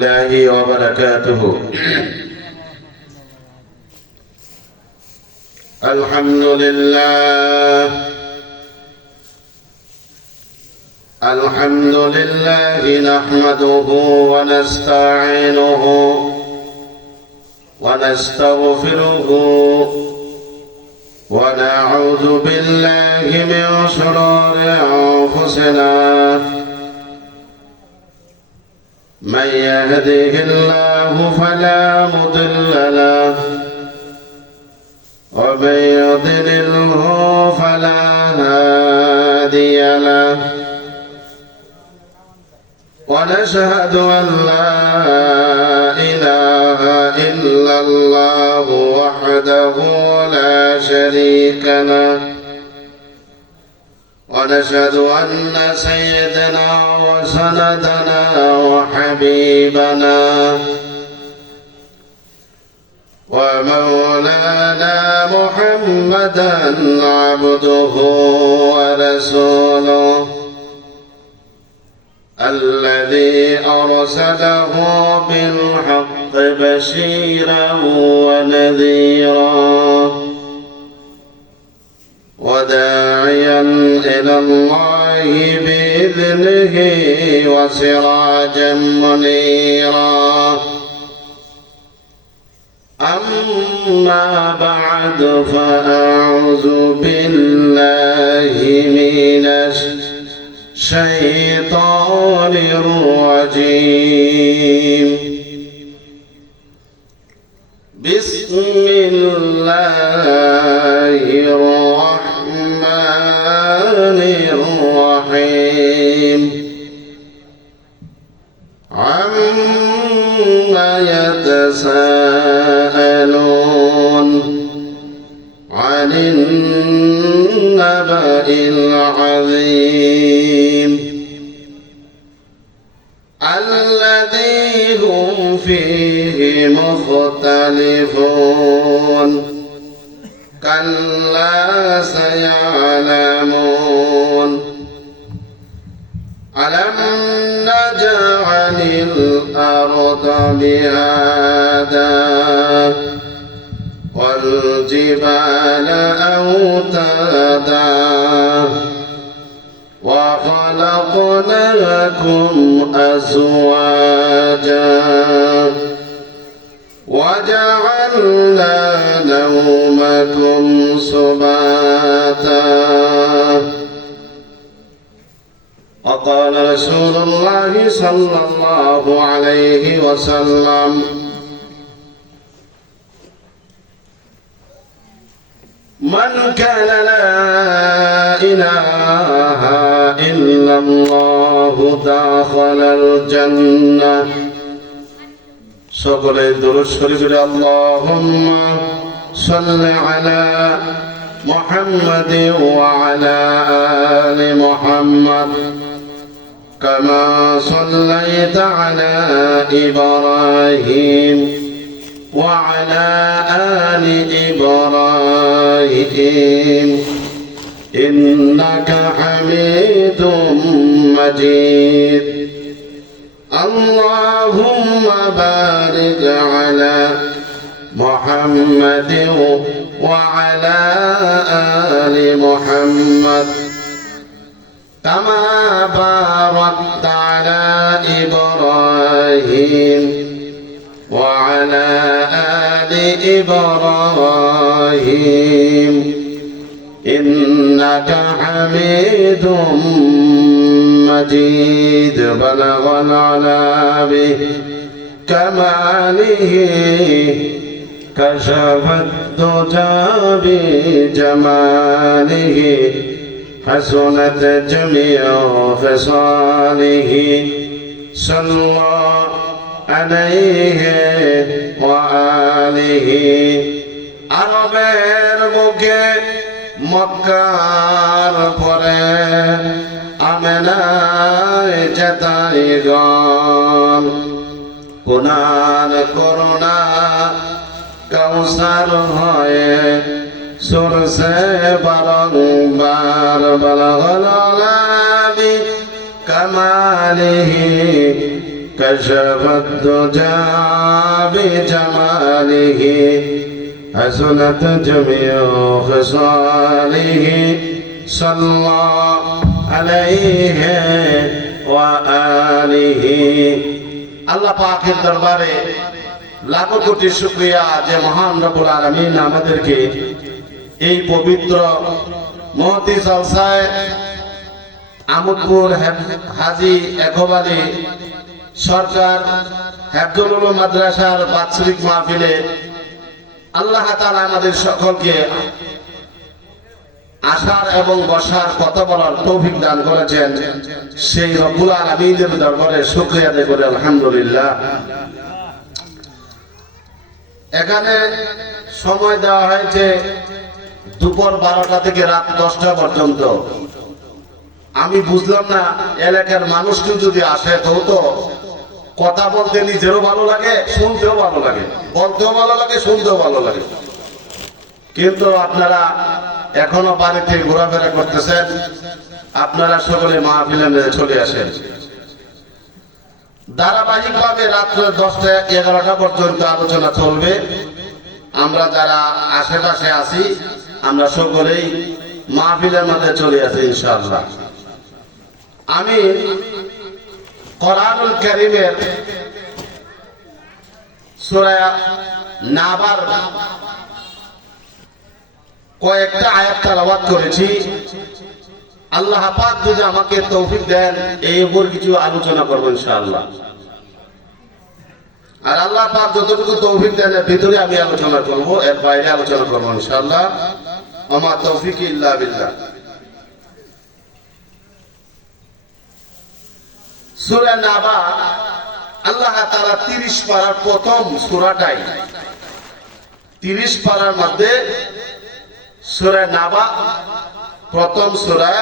الله وبركاته. الحمد لله نحمده ونستعينه ونستغفره ونعوذ بالله من شرور أنفسنا من يهده الله فلا مضل له ومن يضلله فلا هادي له ونشهد أن لا إله إلا الله وحده لا شريك له ونشهد أن سيدنا وسندنا وحبيبنا ومولانا محمدا عبده ورسوله الذي أرسله بالحق بشيرا ونذيرا وداعيا إلى الله بإذنه وسراجا منيرا. أما بعد فأعوذ بالله من الشيطان الرجيم. بسم الله الرحمن الرحيم. عما يتساءلون عن النبأ العظيم الذي هم فيه مختلفون كلا سيعلمون ألم نجعل الأرض مهادا والجبال أوتادا وخلقناكم أزواجا وجعلنا نومكم سباتا. وقال رسول الله صلى الله عليه وسلم من كان لا إله إلا الله دخل الجنة. সকলে দুরূদ শরীফ আল্লাহুম্মা সাল্লি আলা মুহাম্মাদ ওয়া আলা আলি মুহাম্মাদ কামা সাল্লাইতা আলা ইব্রাহিম ওয়া আলা আলি ইব্রাহিম ইন্নাকা হামিদুম মাজিদ. اللهم بارك على محمد وعلى آل محمد كما باركت على إبراهيم وعلى آل إبراهيم إنك حميد مجيد. بلغ العلا بكماله كشف الدجى بجماله حسنت جميع خصاله صلى عليه وآله. আরবের বুকে মক্কার পরে আমেনায় যেতাই গন কোনার করুণা কাউসার হয়ে সুরসে বারংবার বলগলাবি কামালিহি كشف الدجى بجماله حسنت جميع خصاله صلى الله عليه وآله আল্লাহ পাকের দরবারে লাখো কোটি শুকরিয়া যে মহান রব্বুল আলামিন আমাদেরকে এই পবিত্র মহতি জলসায় আমোদপুর হাজী একবারে সরকার হেফজুল উলুম মাদ্রাসার বাৎসরিক মাহফিলে আল্লাহ তাআলা আমাদের সকলকে আসার এবং বসার কথা বলার তৌফিক দান করেছেন। সেই রব্বুল আলামিনের দরবারে শুকরিয়া আদায় করি আলহামদুলিল্লাহ। এখানে সময় দেওয়া হয়েছে দুপুর 12টা থেকে রাত 10টা পর্যন্ত। আমি বুঝলাম না এলাকার মানুষকে যদি আসে তো কথা বলতে নিজেরও ভালো লাগে, শুনতেও ভালো লাগে, বলতেও ভালো লাগে, শুনতেও ভালো লাগে। কিন্তু আপনারা এখনো বাড়িতে ঘোরাফেরা করতেছেন, আপনারা সকলে মাহফিলে চলে আসেন। ধারাবাহিকভাবে রাত্র 10টা 11টা পর্যন্ত আলোচনা চলবে। আমরা যারা আশেপাশে আছি আমরা সকলেই মাহফিলের মধ্যে চলে আসি ইনশাআল্লাহ। আমি কোরআনুল কারীমের সূরা নাবার কয়েকটা আয়াত তেলাওয়াত করেছি। আল্লাহ পাক যদি আমাকে তৌফিক দেন এই উপর কিছু আলোচনা করব ইনশাআল্লাহ। আর আল্লাহ পাক যতটুকু তৌফিক দেন এর ভিতরে আমি আলোচনা করব, এর বাইরে আলোচনা করব ইনশাআল্লাহ। ওমা তৌফিক ইল্লা বিল্লাহ। সূরা নাবা আল্লাহ তাআলা 30 পারার প্রথম সূরাটাই 30 পারার মধ্যে সূরা নাবা প্রথম সূরা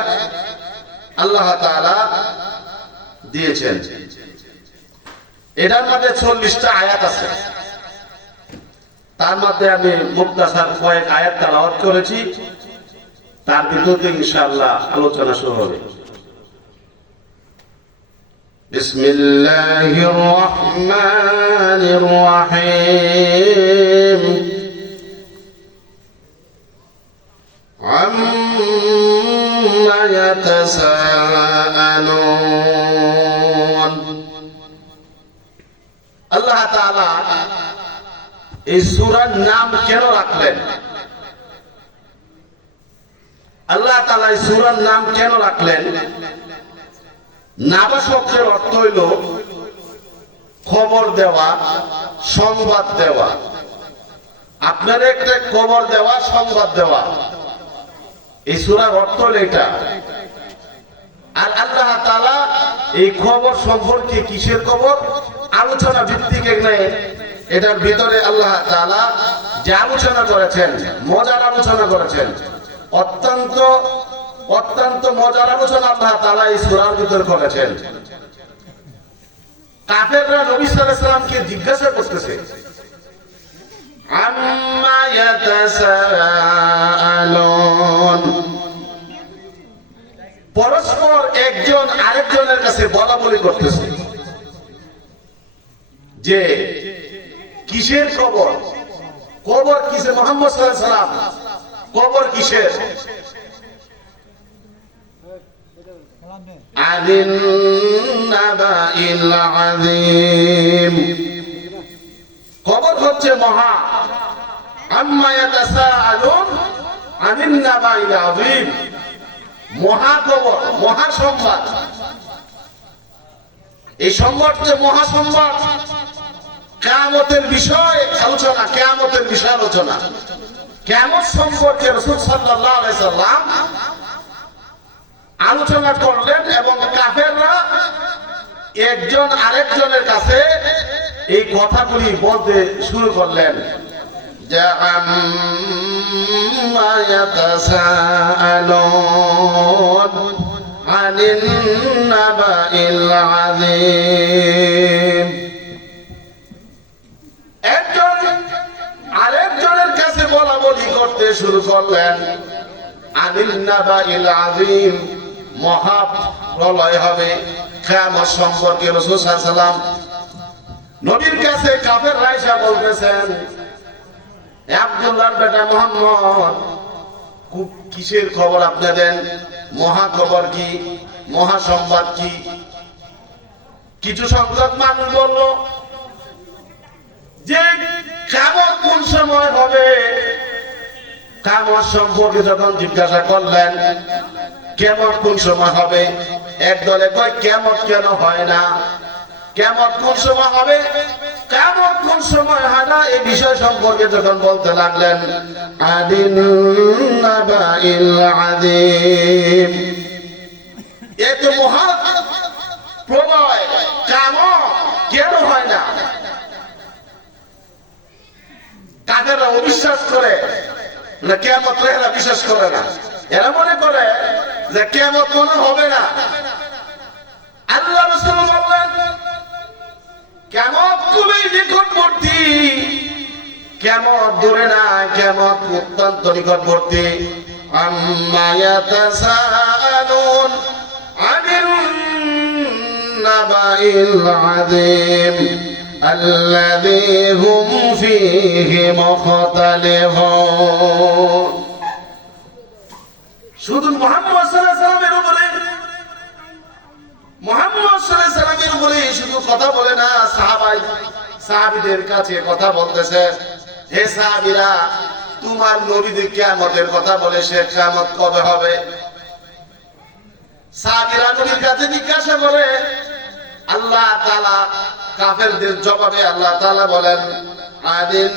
আল্লাহ তাআলা দিয়েছেন। এটার মধ্যে 40টা আয়াত আছে। তার মধ্যে আমি মুক্তাসার কয়েক আয়াত তেলাওয়াত করেছি, তার ভিতরে ইনশাআল্লাহ আলোচনা শুরু হবে। বিসমিল্লাহির রহমানির রহিম। আম্মা ইয়াতাসাআলুন। আল্লাহ তাআলা এই সূরার নাম কেন রাখলেন? আল্লাহ তাআলা এই সূরার নাম কেন রাখলেন? নাবা শব্দের অর্থ হইল খবর দেওয়া, সংবাদ দেওয়া। আপনার একটা খবর দেওয়া, সংবাদ দেওয়া, এই সূরার অর্থ হল এটা। আর আল্লাহ তাআলা এই খবর সম্পর্কে কিসের খবর? আলোচনা ভিত্তিক নেই। এটার ভিতরে আল্লাহ তাআলা যে আলোচনা করেছেন, মজার আলোচনা করেছেন, অত্যন্ত অত্যন্ত মজার আলোচনা আল্লাহ তাআলা এই সূরার ভিতর করেছেন। কাফেররা নবী সাল্লাল্লাহু আলাইহি সাল্লামকে জিজ্ঞাসা করতেছে, আম্মা ইয়াতাসাআলুন। পরস্পর একজন আরেকজনের কাছে বলাবলি করতেছে যে কিসের খবর? খবর কিসের? মুহাম্মদ সাল্লাল্লাহু আলাইহি সাল্লাম খবর কিসের? আদিন নাবাইল আযীম। খবর হচ্ছে মহা। আম্মা ইয়াতাসাআলুন আনিন নাবাইল আযীম। মহা খবর, মহা সংবাদ। এই সংবাদ যে মহা সংবাদ, কিয়ামতের বিষয় আলোচনা, কিয়ামতের বিষয় আলোচনা। কিয়ামত সম্পর্কে রাসূল সাল্লাল্লাহু আলাইহি সাল্লাম আলোচনা করলেন এবং কাফেররা একজন আরেকজনের কাছে এই কথাগুলি বলতে শুরু করলেন যে আম্মা ইয়াতাসাআলুন আনিন নাবাইল আযীম। একজন আরেকজনের কাছে বলাবলি করতে শুরু করলেন আনিন নাবাইল আযীম। মহা প্রলয় হবে, কিয়ামত সম্পর্কে রাসূল সাল্লাল্লাহু আলাইহি ওয়াসাল্লাম নবীর কাছে কাফেররা এসে বলতেছেন, হে আব্দুল্লাহর বেটা মুহাম্মদ, কিসের খবর আপনি দেন? মহা খবর কি, মহা সংবাদ কি? কিছু সংখ্যক মানুষ বলল যে কিয়ামত কোন সময় হবে। কিয়ামত সম্পর্কে যখন জিজ্ঞাসা করলেন কিয়ামত কোন সময় হবে, এক দলে কয় কিয়ামত কেন হয় না, কিয়ামত কোন সময় হবে, কিয়ামত কোন সময় হয় না, এই বিষয় সম্পর্কে যখন বলতে লাগলেন, আদিন নাবাইল আযীম, এত মহা প্রলয় কিয়ামত কেন হয় না? কাফেররা অবিশ্বাস করে না, কিয়ামত এরা বিশ্বাস করে না। এরা মনে করে যে কিয়ামত কোনো হবে না। আল্লাহ রাসূল বললেন কিয়ামত খুবই নিকটবর্তী, কিয়ামত দূরে না, কিয়ামত অত্যন্ত নিকটবর্তী। আম্মা ইয়াতাসাআলুন আনিল নাবাইল আযীম আল্লাযী হুম ফীহি মুখতালিফুন। শুধু মুহাম্মদ সাল্লাল্লাহু আলাইহি ওয়াসাল্লামের উপরে, মুহাম্মদ সাল্লাল্লাহু আলাইহি ওয়াসাল্লামের উপরে শুধু কথা বলে না, সাহাবীদের কাছে কথা বলতেছে, হে সাহাবীরা, তোমার নবীদের কিয়ামতের কথা বলে, সে কিয়ামত কবে হবে? সাহাবীরা নবীর কাছে জিজ্ঞাসা করে। আল্লাহ তাআলা কাফেরদের জবাবে আল্লাহ তাআলা বলেন, আদিন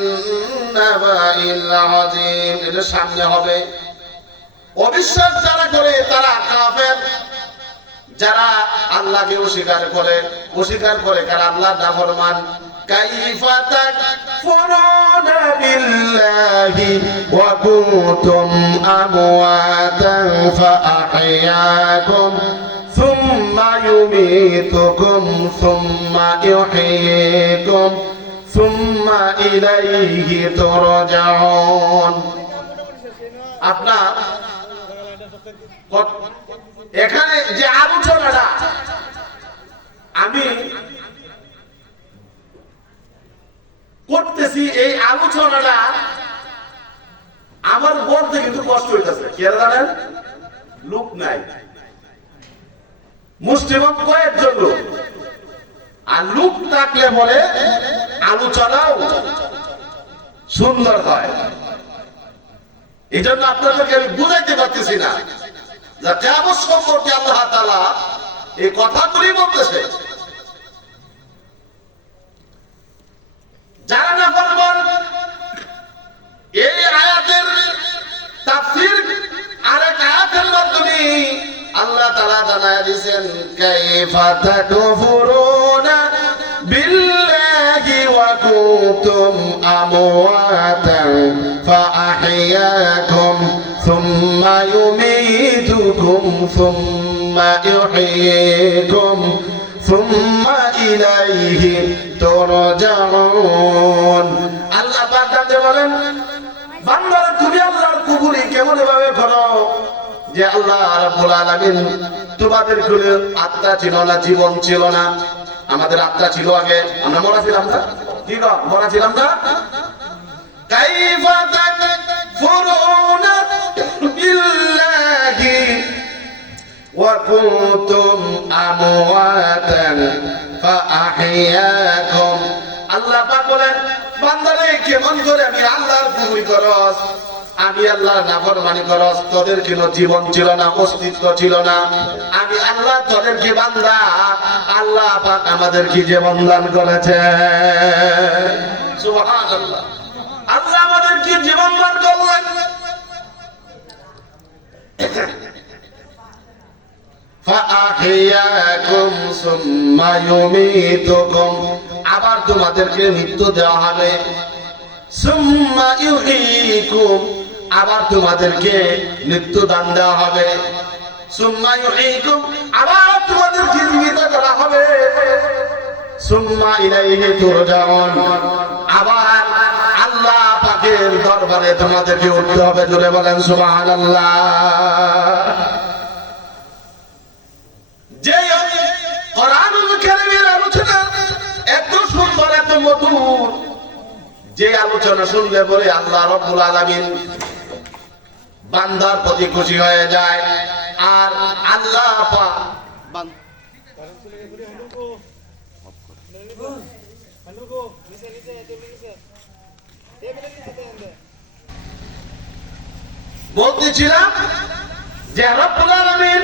নাবাইল আযীম, এটা সামনে হবে। অবিশ্বাস যারা করে তারা কাফের, যারা আল্লাহকে অস্বীকার করে কারা আল্লাহর নাফরমান। কাইফা তাকফুরুনা বিল্লাহি ওয়া কুনতুম আমওয়াতান ফাআহইয়াকুম সুম্মা ইউমীতুকুম সুম্মা ইউহয়ীকুম সুম্মা ইলাইহি তুরজাউন। আপনার এখানে যে আলোচনাটা আমি করতেছি, এই আলোচনাটা আমার বলতে কিন্তু কষ্ট হইতেছে। কে জানেন? লোক নাই, মুসলিম কয়েকজন লোক, আর লোক থাকলে বলে আলোচনাও সুন্দর হয়। এই জন্য আপনাদেরকে আমি বুঝাইতে পারতেছি না যে কিয়ামত সম্পর্কে আল্লাহ তাআলা এই কথাগুলি বলতেছে। যারা নাফরমান, এই আয়াতের তাফসীর আরেক আয়াতের মাধ্যমে আল্লাহ তাআলা জানায় দিয়েছেন, কাইফা তাকফুরুনা বিল্লাহি ওয়া কুনতুম আমওয়াতান ফাআহইয়াকুম সুম্মা ইউমীতুকুম সুম্মা ইউহয়ীকুম সুম্মা ইলাইহি তুরজাউন। আল্লাহ পাক বলেন, বান্দা তুমি আল্লাহর কুফরি কেমন ভাবে করো যে আল্লাহ রাব্বুল আলামিন তোমাদের কুলে আত্মা ছিল না, জীবন ছিল না। আমাদের আত্মা ছিল আগে, আমরা মরা ছিলাম না, কি গো মরা ছিলাম না? কাইফা তাকফুরুনা বিল্লাহি ওয়া কুনতুম আমওয়াতান ফাআহইয়াকুম। আল্লাহ পাক বলেন, বান্দারে কেমন করে আমি আল্লাহর কুফরি করস, আমি আল্লাহর নাফরমানি করস, তোদের কোনো জীবন ছিল না, অস্তিত্ব ছিল না। আমি আল্লাহ তোদেরকে বান্দা, আল্লাহ পাক আমাদেরকে জীবন দান করেছে। সুবহানাল্লাহ, আল্লাহ আমাদেরকে জীবন দান করলেন। ফাআহইয়াকুম সুম্মা ইউমীতুকুম, আবার তোমাদেরকে মৃত্যু দেওয়া হবে। সুম্মা ইউহয়ীকুম, আবার তোমাদেরকে মৃত্যু দান দেওয়া হবে। সুম্মা ইউহয়ীকুম, আবার তোমাদেরকে জীবিত করা হবে। সুম্মা ইলাইহি তুরজাউন, আবার আল্লাহ পাকের দরবারে তোমাদেরকে উঠতে হবে। জোরে বলেন সুবহানাল্লাহ। যে কোরআনুল কারীমের আলোচনা এত সুন্দর মধুর, যে আলোচনা শুনলে বলে আল্লাহ রাব্বুল আলামিন বান্দার প্রতি খুশি হয়ে যায়। আর আল্লাহ পাক বলতেছিলাম যে রব্বুল আলামিন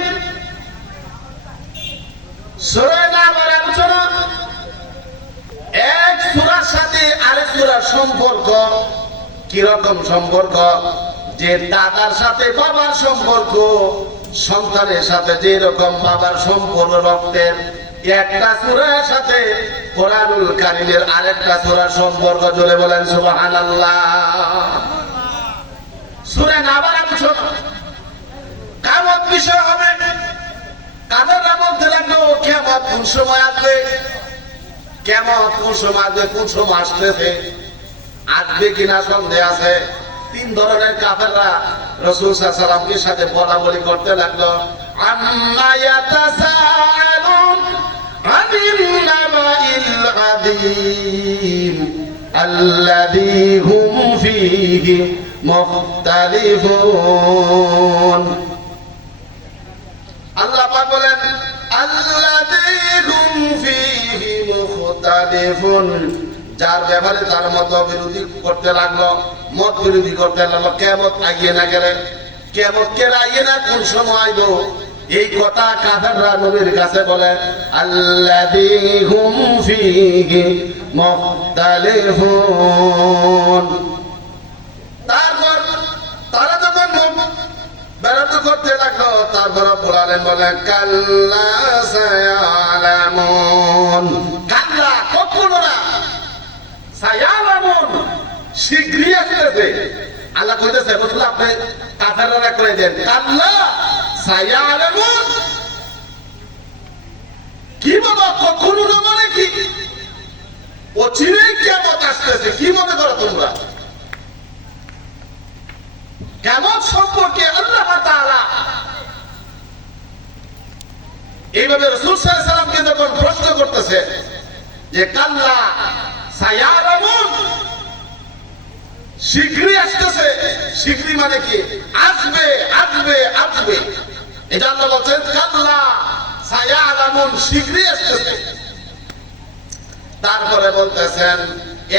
সূরা নামের আলোচনা এক সূরার সাথে আরেক সূরার সম্পর্ক কিরকম সম্পর্ক, যে দাদার সাথে বাবার সম্পর্ক, সন্তানের সাথে যে রকম বাবার সম্পর্ক রক্তের, একটা সূরার সাথে কোরআনুল কারীমের আরেকটা সূরার সম্পর্ক। জোরে বলেন সুবহানাল্লাহ। সূরা নাবার আলোচনা কিয়ামত বিষয় হবে। কাফেররা বলতে লাগলো কিয়ামত কোন সময় আসবে, কিয়ামত কোন সময় আসবে, কোন সময় আসতেছে, আসবে কিনা সন্দেহ আছে। তিন ধরনের কাফেররা রাসূল সাল্লাল্লাহু আলাইহি ওয়াসাল্লামের সাথে বলাবলি করতে লাগলো, আম্মা ইয়াতাসাআলুন আনিল নাবাইল আযীম আল্লাযী হুম ফীহি মুখতালিফুন। আল্লাহ পাক বলেন আল্লাযী হুম ফীহি মুখতালিফুন, যার ব্যাপারে তার মত বিরোধী করতে লাগলো, মত বিরোধী করতে লাগলো। কিয়ামত আইয়ে না গেলে, কিয়ামত কে আইয়ে না, কোন সময় আইবো, এই কথা কাফেররা নবীর কাছে বলে আল্লাযী হুম ফীহি মুখতালিফুন। তারপর তারা যখন বেরাত করতে লাগলো, তারপর বলেন বলেন কাল্লা সায়ালামুন, কাল্লা কখনো না, সায়ালামুন শীঘ্রই আসতেছে। আল্লাহ কইতেছে রাসূল আপনি কাফেররা করে দেন কাল্লা সায়ালামুন। কি বাবা কখনো না মানে কি, অচিরেই কিয়ামত আসতেছে। কি মনে করো তোমরা? কিয়ামত সম্পর্কে আল্লাহ তাআলা এইভাবে রাসূল সাল্লাল্লাহু আলাইহি ওয়াসাল্লামকে যখন প্রশ্ন করতেছে যে কাল্লা সায়ালামুন, শীঘ্রই আসতেছে, শীঘ্রই মানে কি আসবে আসবে আসবে, এটা আল্লাহ বলছেন কাল্লা সায়ালামুন, শীঘ্রই আসতেছে। তারপরে বলতেছেন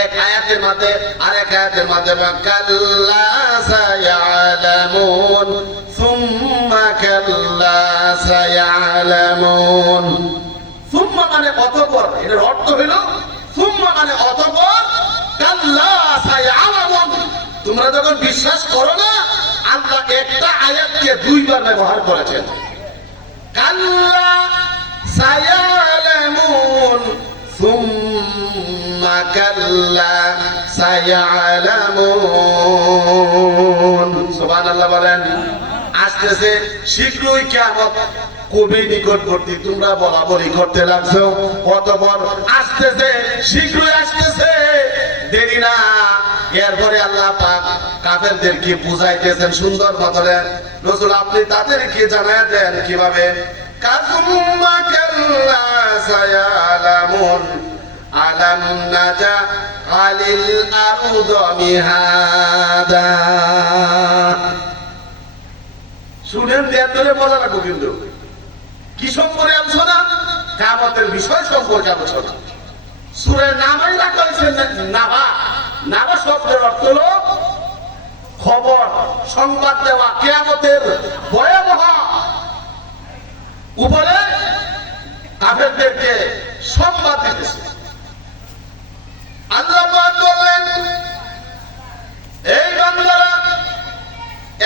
এক আয়াতের মধ্যে আরেক আয়াতের মধ্যে কাল্লা সায়ালামুন সুম্মা কাল্লা সায়ালামুন। সুম্মা মানে অতঃপর, এর অর্থ হলো সুম্মা মানে অতঃপর, কাল্লা সায়ালামুন। তোমরা যখন বিশ্বাস করো না, আল্লাহ একটা আয়াতকে দুইবার ব্যবহার করেছেন, কাল্লা সায়ালামুন সুম্মা কাল্লা সায়ালামুন। সুবহানাল্লাহ বলেন। আসতেছে শীঘ্রই কিয়ামত, কবে নিকটবর্তী, তোমরা বলা বলি করতে লাগছো, অতঃপর আসতেছে, শীঘ্রই আসতেছে, দেরি না। এরপরে আল্লাহ পাক কাফেরদেরকে বুঝাইতেছেন সুন্দর মতনে, রাসূল আপনি তাদেরকে জানায় দেন কিভাবে, কাযুম্মা কাল্লা সায়ালামুন আলাম নাজআলিল আরদা মিহাদা। শুনেন ধ্যান ধরে মজা লাগবে কিন্তু। কি সম্পর্কে আলোচনা? কিয়ামতের বিষয় সম্পর্কে আলোচনা। সূরার নামই রাখা হয়েছে নাবা। নাবা শব্দের অর্থ হলো খবর, সংবাদ দেওয়া, কিয়ামতের ভয়াবহ উপরে কাফেরদেরকে সংবাদ দিতেছে। আল্লাহ পাক বলেন এই বান্দারা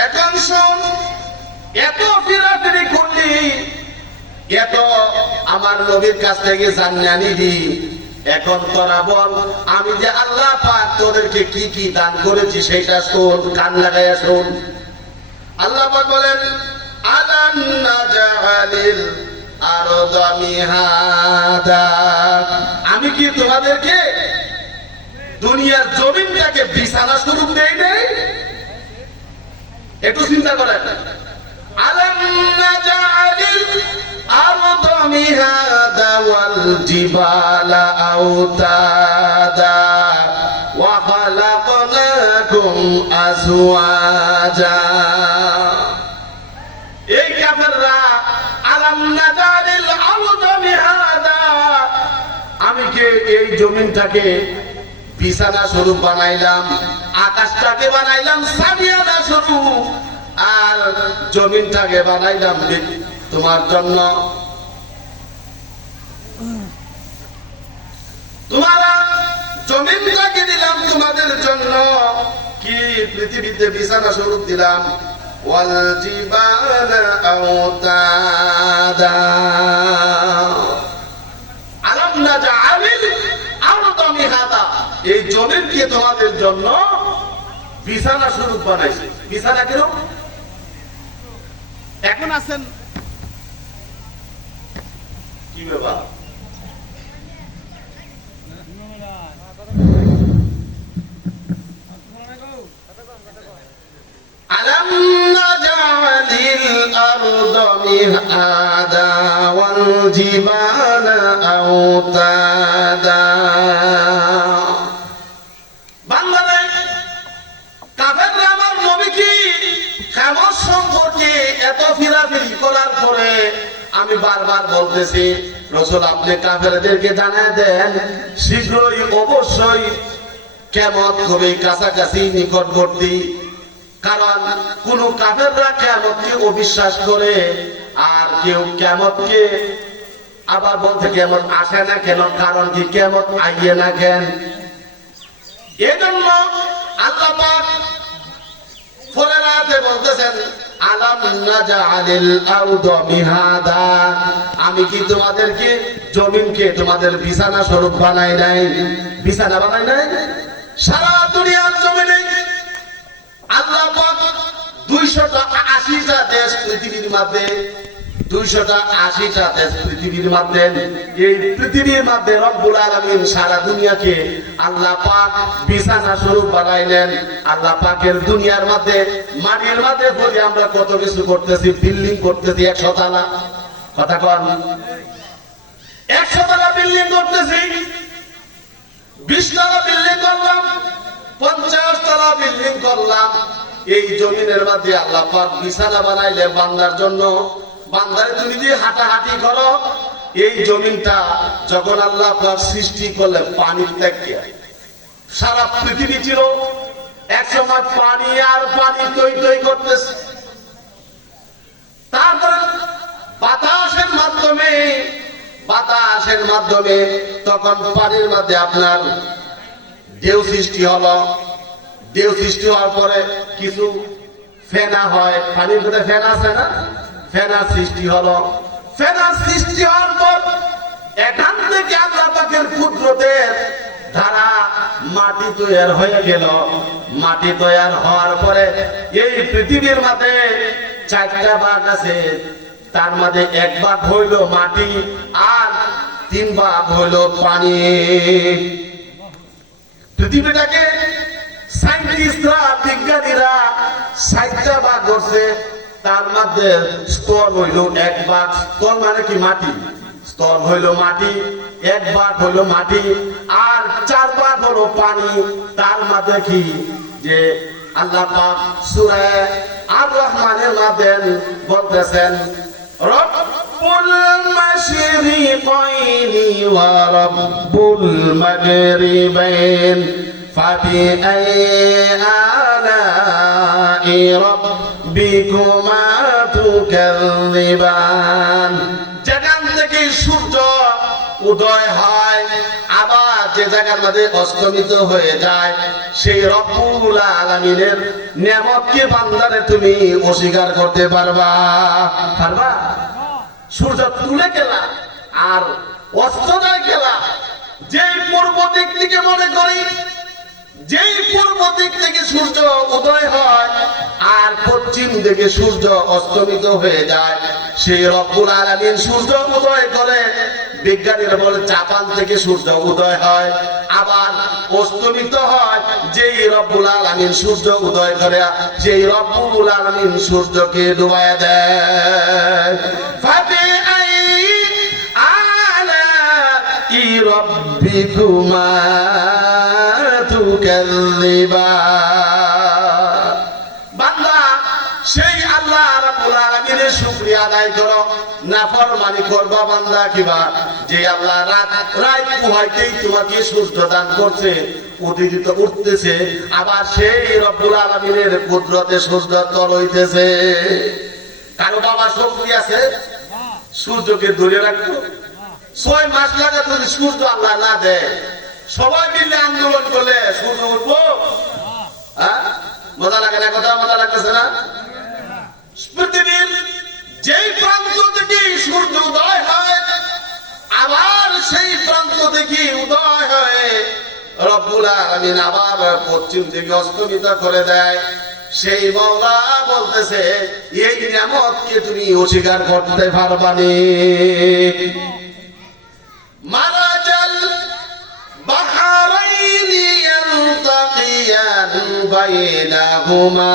এখন শোন, এত ফিরাফিরি করলি, এত আমার নবীর কাছ থেকে জানিয়ে নিবি, এখন তোরা বল আমি যে আল্লাহ পাক তোদেরকে কি কি দান করেছি সেটা শোন, কান লাগাইয়া শোন। আল্লাহ পাক বলেন আলাম নাজআলিল আরদা মিহাদা, আমি কি তোমাদেরকে দুনিয়ার জমিনটাকে বিছানা স্বরূপ দেই নাই? একটু চিন্তা করেন। আলাম নাজআলিল الأرض مهادا والجبال أوتادا وخلقناكم أزواجا এই কাফেররা আলাম নাজালিল আরদ মিহাদা আমি কে এই জমিনটাকে বিছানা স্বরূপ বানাইলাম, আকাশটাকে বানাইলাম সাবিয়ানা স্বরূপ, আর জমিনটাকে বানাইলাম তোমার জন্য। তোমারা জমিনটাকে দিলাম তোমাদের জন্য, কি পৃথিবীতে বিছানা স্বরূপ দিলাম। ওয়াল জিবালা আওতাদা আলাম নাজআলিল আরদ মিহাদা এই জমিনকে তোমাদের জন্য বিছানা স্বরূপ বানাইছে। বিছানা কেন? এখন আছেন কি ব্যাপার? আলাম নাজআলিল আরদ মিহাদা ওয়াল জিবালা আওতাদা। বাংলাদেশ কাফেররা আমার নবীকে খামোশ সম্পর্কে এত ফিরাফিরি করার পরে আমি বারবার বলতেছি, রাসূল আপনি কাফেরদেরকে জানায় দেন শীঘ্রই অবশ্যই কিয়ামত খুবই কাছাকাছি, নিকটবর্তী। কারণ কোন কাফেররা কিয়ামতকে অবিশ্বাস করে, আর কেউ কিয়ামতকে আবার বলতে কিয়ামত আসে না কেন, কারণ কি কিয়ামত আইয়ে না কেন। এজন্য আল্লাহ পাক পরের আয়াতে বলতেছেন আলাম নাজআলিল আরদ মিহাদা আমি কি তোমাদেরকে জমিনকে তোমাদের বিছানা স্বরূপ বানাই নাই? বিছানা বানাই নাই? সারা দুনিয়ার জমিনে আল্লাহ পাক 280টা দেশ পৃথিবীর মধ্যে, 280টা দেশ পৃথিবীর মধ্যে, এই পৃথিবীর মধ্যে রব্বুল আলামিন সারা দুনিয়াকে আল্লাহ পাক বিছানা স্বরূপ বানাইলেন। আল্লাহ পাকের দুনিয়ার মধ্যে মাটির মধ্যে বলি আমরা কত কিছু করতেছি, বিল্ডিং করতেছি 100 তলা, কথা কন 100 তলা বিল্ডিং করতেছি, 20 তলা বিল্ডিং করলাম, 50 তলা বিল্ডিং করলাম। এই জমিনের মধ্যে আল্লাহ পাক বিছানা বানাইলেন বান্দার জন্য। বান্দারে তুমি যদি হাঁটাহাঁটি করো, এই জমিনটা যখন আল্লাহ পাক সৃষ্টি করলেন পানির থেকে, সারা পৃথিবী ছিল একসময় পানি আর পানি তৈ তৈ করতেছে। তারপরে বাতাসের মাধ্যমে তখন পানির মধ্যে আপনার ঢেউ সৃষ্টি হলো। ঢেউ সৃষ্টি হওয়ার পরে কিছু ফেনা হয়, পানির মধ্যে ফেনা আছে না, ফেনা সৃষ্টি হলো। ফেনা সৃষ্টি হওয়ার পর এখান থেকে আল্লাহ পাকের কুদরতের ধারা মাটি তৈরি হয়ে গেল। মাটি তৈরি হওয়ার পরে এই পৃথিবীর মধ্যে 4টা ভাগ আছে, তার মধ্যে 1 ভাগ হইল মাটি আর 3 ভাগ হইল পানি। পৃথিবীটাকে সায়েন্টিস্টরা, বিজ্ঞানীরা 60টা ভাগ করছে। তার মধ্যে স্তর হইল 1 ভাগ, স্তর মানে কি মাটি, স্তর হইল মাটি, 1 ভাগ হইল মাটি আর 4 ভাগ হলো পানি। তার মধ্যে কি যে আল্লাহ পাক সূরা আর রহমানের মধ্যে বলতেছেন রব্বুল মাশরিকাইনি ওয়া রব্বুল মাগরিবাইন ফাবিআইয়ি আলা'i রাব্বিকুমা তুকাযযিবান। যেখান থেকে সূর্য উদয় হয় আবার যে জায়গার মধ্যে অস্তমিত হয়ে যায়, সেই রব্বুল আলামিনের নিয়ামতকে বান্দারে তুমি অস্বীকার করতে পারবা? সূর্য তুলে গেলা আর অস্ত যায় গেলা, যেই পূর্ব দিক থেকে মনে করি, যেই পূর্ব দিক থেকে সূর্য উদয় হয় আর পশ্চিম দিকে সূর্য অস্তমিত হয়ে যায়, সেই রব্বুল আলামিন সূর্য উদয় করে। বিজ্ঞানীরা বলে জাপান থেকে সূর্য উদয় হয় আবার অস্তমিত হয়। যেই রব্বুল আলামিন সূর্য উদয় করে, যেই রব্বুল আলামিন সূর্যকে ডুবাইয়া দেয়। ফাবিআইয়ি রাব্বিকুমা তুকাযযিবান। বান্দা সেই আল্লাহ রাব্বুল আলামিনের শুকরিয়া আদায় করো, নাফরমানি করবা বান্দা কিবা, যে আল্লাহ রাত পোহাইতেই তোমাকে সূর্য দান করছে, উদিত উঠতেছে, আবার সেই রব্বুল আলামিনের কুদরতে সূর্য তল হইতেছে। কারো বাবা শক্তি আছে সূর্যকে ধরে রাখতো? 6 মাস লাগে যদি সূর্য আল্লাহ না দেয়, সবাই মিলে আন্দোলন করলে সূর্য উঠবো? মজা লাগে না কথা? মজা লাগতেছে না? পৃথিবীর যেই প্রান্ত থেকে সূর্য উদয় হয়, আবার সেই প্রান্ত থেকে উদয় হয় রব্বুল আলামিন আবার পশ্চিম থেকে অস্তমিত করে দেয়। সেই মাওলা বলতেছে, এই নিয়ামতকে তুমি অস্বীকার করতে পারবানি। মারাজাল বাহরাইনি ইয়ালতাকিয়ান বাইনাহুমা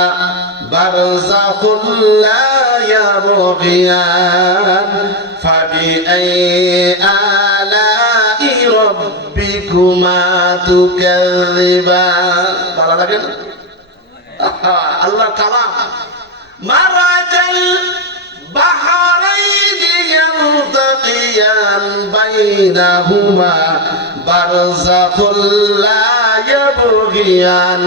বারযাখুন লা ইয়াবগিয়ান ফাবিআইয়ি আলাই রাব্বিকুমা তুকাযযিবান। ভালো লাগে না? আল্লাহ কালাম। মারাজাল বাহরাইনি ইয়ালতাকিয়ান বাইনাহুমা বারযাখুন লা ইয়াবগিয়ান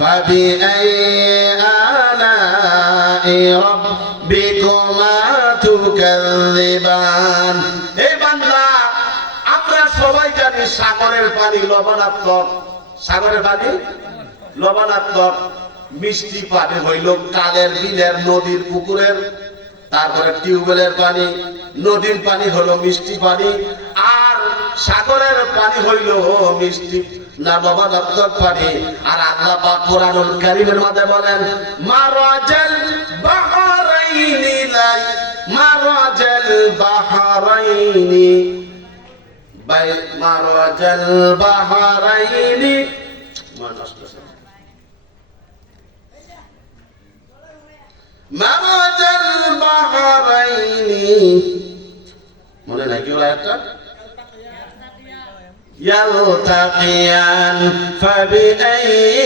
ফাবিআইয়ি আলাই রাব্বিকুমা তুকাযযিবান। এই বান্দা, আমরা সবাই জানি সাগরের পানি লবণাত্মক। সাগরের পানি লবণাত্মক। মিষ্টি পানি হইল কালের, বিলের, নদীর, পুকুরের, তারপরে টিউবওয়েলের পানি। নদীর পানি হলো মিষ্টি পানি, আর সাগরের পানি হইল মিষ্টি না লবণাত্মক পানি। আর আল্লাহ পাক কোরআনুল কারীমের মধ্যে বলেন, মারাজাল বাহরাইনি লাই মারাজাল বাহরাইনি মারাজাল বাহরাইনি মারাজাল বাহরাইনি, মনে নাই কি আয়াতটা? ইয়ালতাকিয়ান ফাবিআইয়ি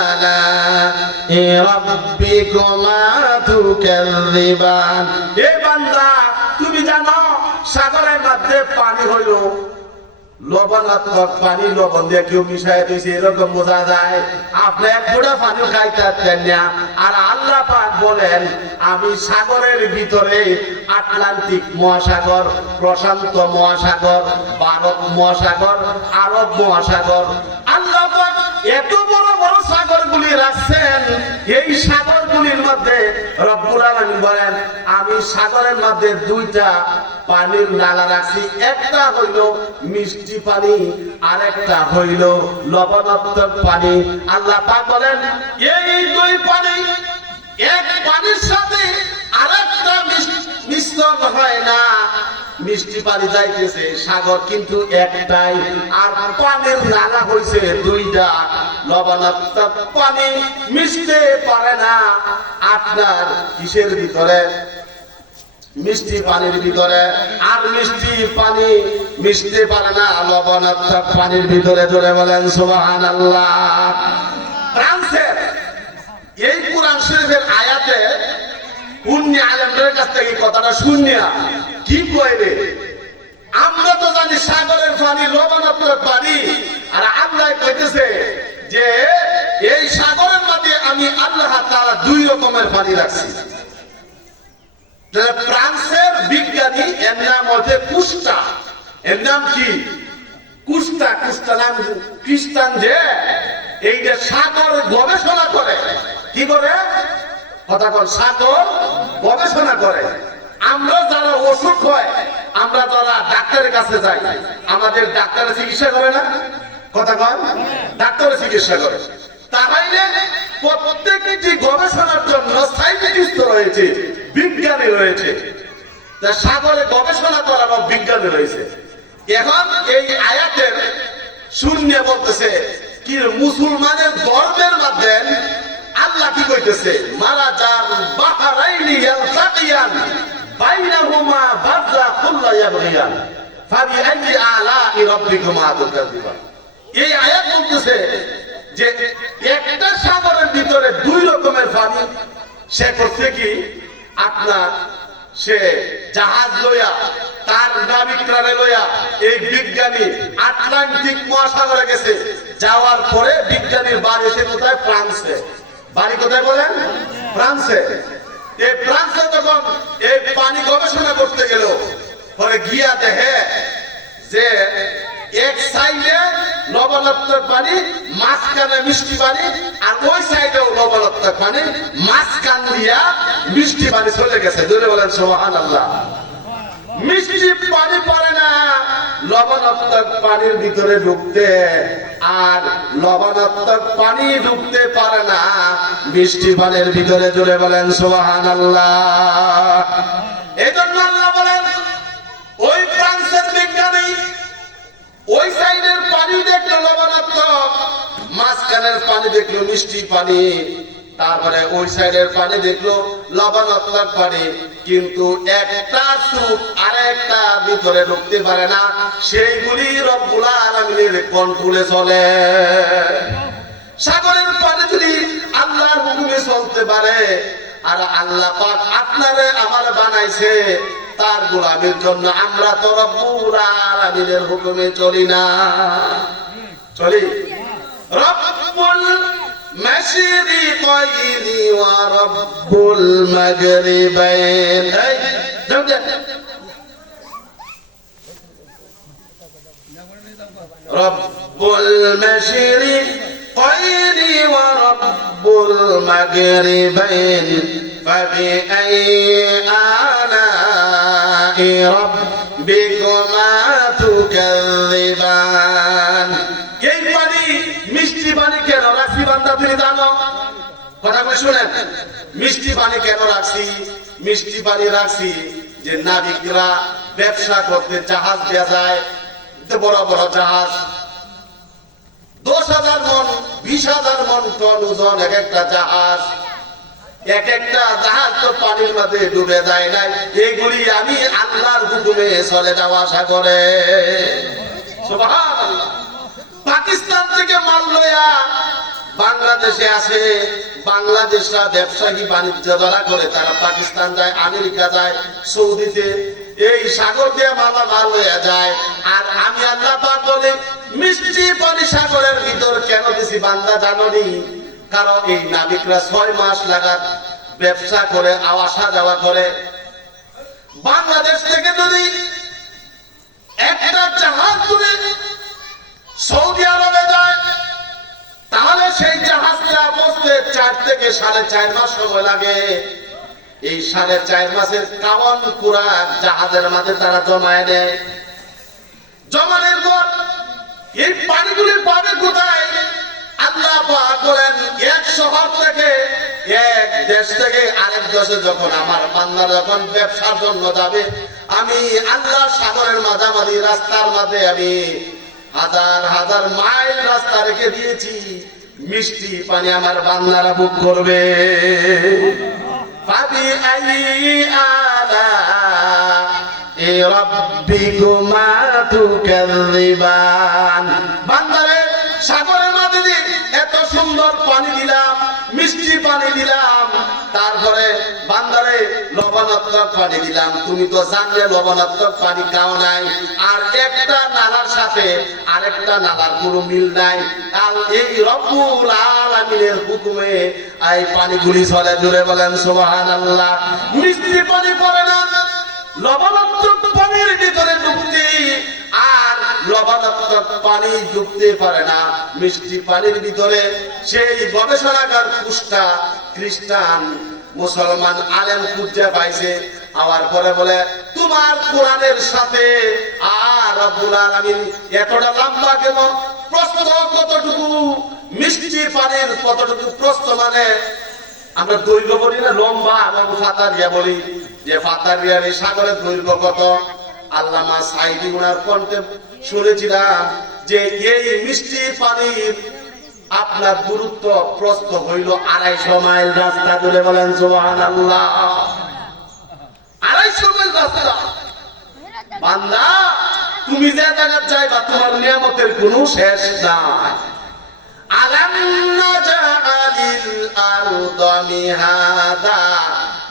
আলাই রাব্বিকুমা তুকাযযিবান। এ বান্দা, তুমি জানো সাগরের মধ্যে পানি হইল লবণাত্মক পানি, লবণ দিয়ে কেউ মিশাই দিয়েছে, এরকম বোঝা যায়। আপনি এক ফুটা পানি খাইতে পারতেন না। আর আল্লাহ পাক বলেন, আমি সাগরের ভিতরে আটলান্টিক মহাসাগর, প্রশান্ত মহাসাগর, ভারত মহাসাগর, আরব মহাসাগর, আল্লাহ পাক এত বড় বড় সাগরগুলি রাখছেন। এই সাগরগুলির মধ্যে রব্বুল আলামিন বলেন, আমি সাগরের মধ্যে 2টা পানির নালা রাখছি। একটা হইল মিষ্টি পানি, আর একটা হইল লবণাত্মক পানি। আল্লাহ পাক বলেন, এই 2 পানি এক পানির সাথে আরেকটা মিশ্রণ হয় না। মিষ্টি পানি যাইতেছে সাগর কিন্তু একটাই, আর পানির নালা হইছে 2টা। লবণাত্মক পানি মিশতে পারে না আপনার কিসের ভিতরে? মিষ্টি পানির ভিতরে। আর মিষ্টি পানি মিশতে পারে না লবণাত্মক পানির ভিতরে। জোরে বলেন সুবহানাল্লাহ। ফ্রান্সের এই কুরআন শরীফের আয়াতে উন্নি আলেমদের কাছ থেকে কথাটা শুনিয়া কি কইবে? আমরা তো জানি সাগরের পানি লবণাত্মক পানি, আর আল্লাহ কইতেছে যে এই সাগরের মধ্যে আমি আল্লাহ তাআলা 2 রকমের পানি রাখছি। ফ্রান্সের বিজ্ঞানী, এর নাম হচ্ছে কুস্টা। এর নাম কি? কুস্টা। কুস্টা নাম খ্রিস্টান, যে এই যে সাগর গবেষণা করে। কি করে? কথা কর, সাগর গবেষণা করে। আমরা যারা অসুখ হয়, আমরা যারা ডাক্তারের কাছে যাই, আমাদের ডাক্তারের চিকিৎসা করে না? কথা কর, ডাক্তারের চিকিৎসা করে। তাহলে প্রত্যেকটি গবেষণার জন্য সাইন্টিস্ট রয়েছে, বিজ্ঞানী রয়েছে। সাগরে গবেষণা করার বিজ্ঞানী রয়েছে। এখন এই আয়াতের শূন্য বলতেছে কি, মুসলমানের ধর্মের মধ্যে আল্লাহ কি কইতেছে? মারাজাল বাহরাইনি ইয়ালতাকিয়ান বাইনাহুমা বারযাখুন লা ইয়াবগিয়ান ফাবিআইয়ি আলাই রাব্বিকুমা তুকাযিবান। এই আয়াত বলতেছে যে একটা সাগরের ভিতরে দুই রকমের পানি। সে করছে কি, আপনার সে জাহাজ লইয়া তার নাবিকরা লইয়া এই বিজ্ঞানী আটলান্টিক মহাসাগরে গেছে। যাওয়ার পরে বিজ্ঞানীর বাড়ি এসে কোথায়? ফ্রান্সে। বাড়ি কোথায় বলেন? ফ্রান্সে। এই ফ্রান্সে যখন এই পানি গবেষণা করতে গেল, পরে গিয়া দেখে যে এক সাইডে লবণাক্ত পানি, মাঝখানে মিষ্টি পানি, আর ওই সাইডেও লবণাক্ত পানি, মাঝখান দিয়া মিষ্টি পানি চলে গেছে। জোরে বলেন সুবহানাল্লাহ। মিষ্টি পানি পারে না লবণাক্ত পানির ভিতরে ঢুকতে, আর লবণাক্ত পানি ঢুকতে পারে না মিষ্টি পানির ভিতরে। জোরে বলেন সুবহানাল্লাহ। এই জন্য আল্লাহ বলেন, ওই ফ্রান্সের বিজ্ঞানী ওই সাইডের পানি দেখলো লবণাত্মক, মাঝখানের পানি দেখলো মিষ্টি পানি, তারপরে ওই সাইডের পানি দেখলো লবণাত্মক পানি, কিন্তু একটা সুখ আরেকটা ভিতরে ঢুকতে পারে না। সেইগুলি রব্বুল আলামিনের কন্ট্রোলে চলে। সাগরের পানি যদি আল্লাহর হুকুমে চলতে পারে, আর আল্লাহ পাক আপনারে আমার বানাইছে তার গোলামের জন্য, আমরা তো রব্বুল আলামিনের হুকুমে চলি না। চলি রব্বুল মাশরিকাইনি ওয়া রব্বুল মাগরিবাইন। রব্বুল মাশরিকাইনি ওয়া রব্বুল মাগরিবাইন ফাবিআইয়ি আলাই রাব্বিকুমা তুকাযিবান। এই পানি মিষ্টি পানি কেন রাখছি বান্দা, তুমি জানো? কথা বলে শুনেন, মিষ্টি পানি কেন রাখছি? মিষ্টি পানি রাখছি যে নাবিকরা ব্যবসা করতে জাহাজ দেয়া যায়, বড় বড় জাহাজ 10,000 মন 20,000 মন টন ওজন এক একটা জাহাজ। এক একটা জাহাজ তো পানির মধ্যে ডুবে যায় না। এইগুলি আমি আল্লাহর হুকুমে চলে যাওয়া আসা করে। সুবহানাল্লাহ। পাকিস্তান থেকে মাল লইয়া বাংলাদেশে আসে, বাংলাদেশরা ব্যবসায়ী বাণিজ্য যারা করে তারা পাকিস্তান যায়, আমেরিকা যায়, সৌদিতে, এই সাগর দিয়ে মাল লইয়া যায়। আর আমি আল্লাহ পাক বলে মিষ্টি পানি সাগরের ভিতর কেন দিছি বান্দা জানোনি? কারণ এই নাবিকরা 6 মাস লাগাত ব্যবসা করে আসা যাওয়া করে। বাংলাদেশ থেকে যদি একটা জাহাজ তুলে সৌদি আরবে যায়, তাহলে সেই জাহাজটা পৌঁছতে 4 থেকে 4.5 মাস সময় লাগে। এই 4.5 মাসের কাওয়ান পুরা জাহাজের মাঝে তারা জমায় দেয়। জমানোর পর এই পানিগুলি পাবে কোথায়? আল্লাহ পাক বলেন, এক শহর থেকে, এক দেশ থেকে আরেক দেশে যখন আমার বান্দারা যখন ব্যবসার জন্য যাবে, আমি আল্লাহ সাগরের মাঝামাঝি রাস্তার মাঝে আমি হাজার হাজার মাইল রাস্তা রেখে দিয়েছি। মিষ্টি পানি আমার বান্দারা বুক করবে। ফাবিআইয়ি আলাই রাব্বিকুমা তুকাযিবান। বান্দারে সাগরের মাঝে এত সুন্দর পানি দিলাম, মিষ্টি পানি দিলাম, তারপরে বান্দারে লবণাত্মক পানি দিলাম, তুমি তো জানলে লবণাত্মক পানি খাও নাই। আর একটা নালার সাথে আরেকটা নালার কোনো মিল নাই। আর এই রব্বুল আলামিনের হুকুমে এই পানিগুলি চলে। জুড়ে বলেন সুবহানাল্লাহ। মিষ্টি পানি পড়ে না, লবণাত্মক পানির ভিতরে ঢুকতে, আর লবণাত্মক পানি ঢুকতে পারে না মিষ্টি পানির ভিতরে। সেই গবেষণাগার পুষ্টা খ্রিস্টান মুসলমান আলেম খুঁজে পাইছে। আওয়ার পরে বলে, তোমার কোরআনের সাথে আর রব্বুল আলামিন এতটা লম্বা কেন? প্রস্থ কতটুকু? মিষ্টি পানির কতটুকু প্রস্থ? মানে আমরা দৈর্ঘ্য বলি না, লম্বা, আমরা ফাতারিয়া বলি, যে ফাতারিয়ার এই সাগরের দৈর্ঘ্য কত? আল্লামা সাইদি ওনার কণ্ঠে শুনেছিলাম যে এই মিষ্টি পানির আপনার দূরত্ব প্রস্থ হইল 250 মাইল রাস্তা। তুলে বলেন সুবহানাল্লাহ। 250 মাইল রাস্তা। বান্দা তুমি যে জায়গা যাইবা তোমার নিয়ামতের কোনো শেষ নাই। আলাম নাজআলিল আরদা মিহাদা,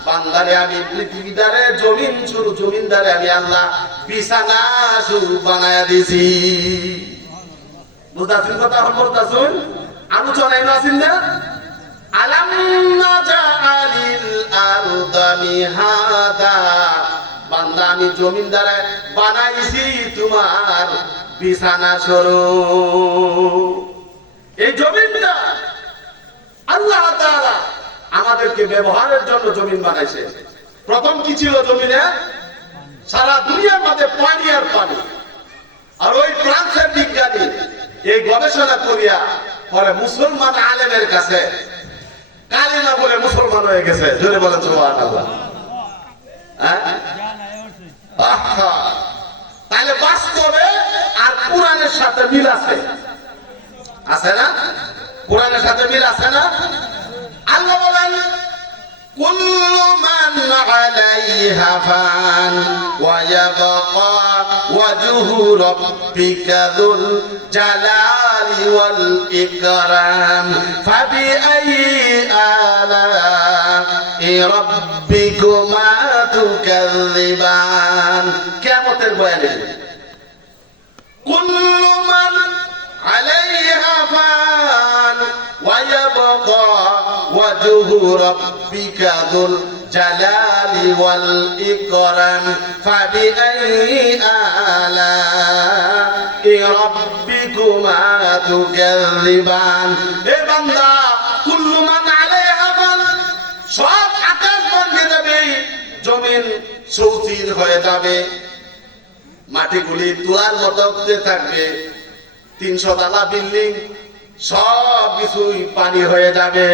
বান্দারে আমি পৃথিবীদারে জমিনদারে আমি আল্লাহ বিছানা শুরু বানায়া দিছি। বুঝাছেন কথা বলতাছুন, আলোচনায় আছেন না? আলাম নাজআলিল আরদা মিহাদা, বান্দা আমি জমিনদারে বানাইছি তোমার বিছানা শুরু। এই জমিনটা আল্লাহ তাআলা আমাদেরকে ব্যবহারের জন্য জমিন বানাইছে। প্রথম কি ছিল জমিনে? সারা দুনিয়ার মধ্যে পানি আর পানি। আর ওই ফ্রান্সের বিজ্ঞানী এই গবেষণা করিয়া পরে মুসলমান আলেমের কাছে কালিমা বলে মুসলমান হয়ে গেছে। জোরে বলেন সুবহানাল্লাহ। তাহলে বাস্তবে আর কোরআনের সাথে মিল আছে, আছে না? কোরআনের সাথে মিল আছে না? আল্লাহ বলেন কুল্লু মান আলাইহা ফান ওয়া ইয়াবকা ওয়াজহু রাব্বিকা যুল জালালি ওয়াল ইকরাম ফাবিআইয়ি আলা'i রাব্বিকুমা তুকাযযিবান। কিয়ামতের বয়ানে কুল্লু মান আলাইহা ফান ওয়া ইয়াবকা ওয়াজহু রাব্বিকা যুল জালালি ওয়াল ইকরাম ফাবিআইয়ি আলা'i রাব্বিকুমা তুকাযযিবান। এ বান্দা, কুল্লু মান আলাইহা ফান, সব আকাশ ভেঙে যাবে, জমিন সৌচির হয়ে যাবে, মাটিগুলি তুলার মতো উঠতে থাকবে, 300 তলা বিল্ডিং সব কিছুই পানি হয়ে যাবে,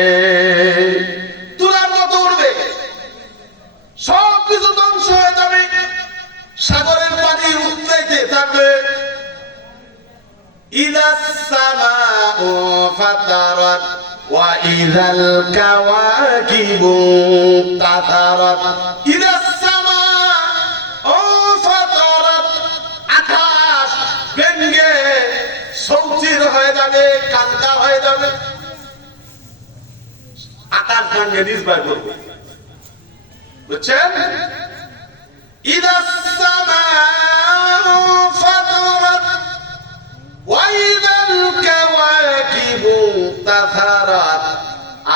তুলার মতো উঠবে, সব কিছু ধ্বংস হয়ে যাবে, সাগরের পানি উঠতে থাকবে। ইদাস সামাউ ফাতারাত ওয়া ইযাল কাওয়াকিবু তাতারাত। ইদাস সামাউ ফাতারাত, আকাশ ভেঙে সৌচির হয়ে যাবে, কালকা হয়ে যাবে, আকাশ ভেঙে নির্ভর করবে। বুঝছেন? ইদাস সামাউ ফাতারাত ওয়া ইযাল কাওয়াকিবু তাতারাত।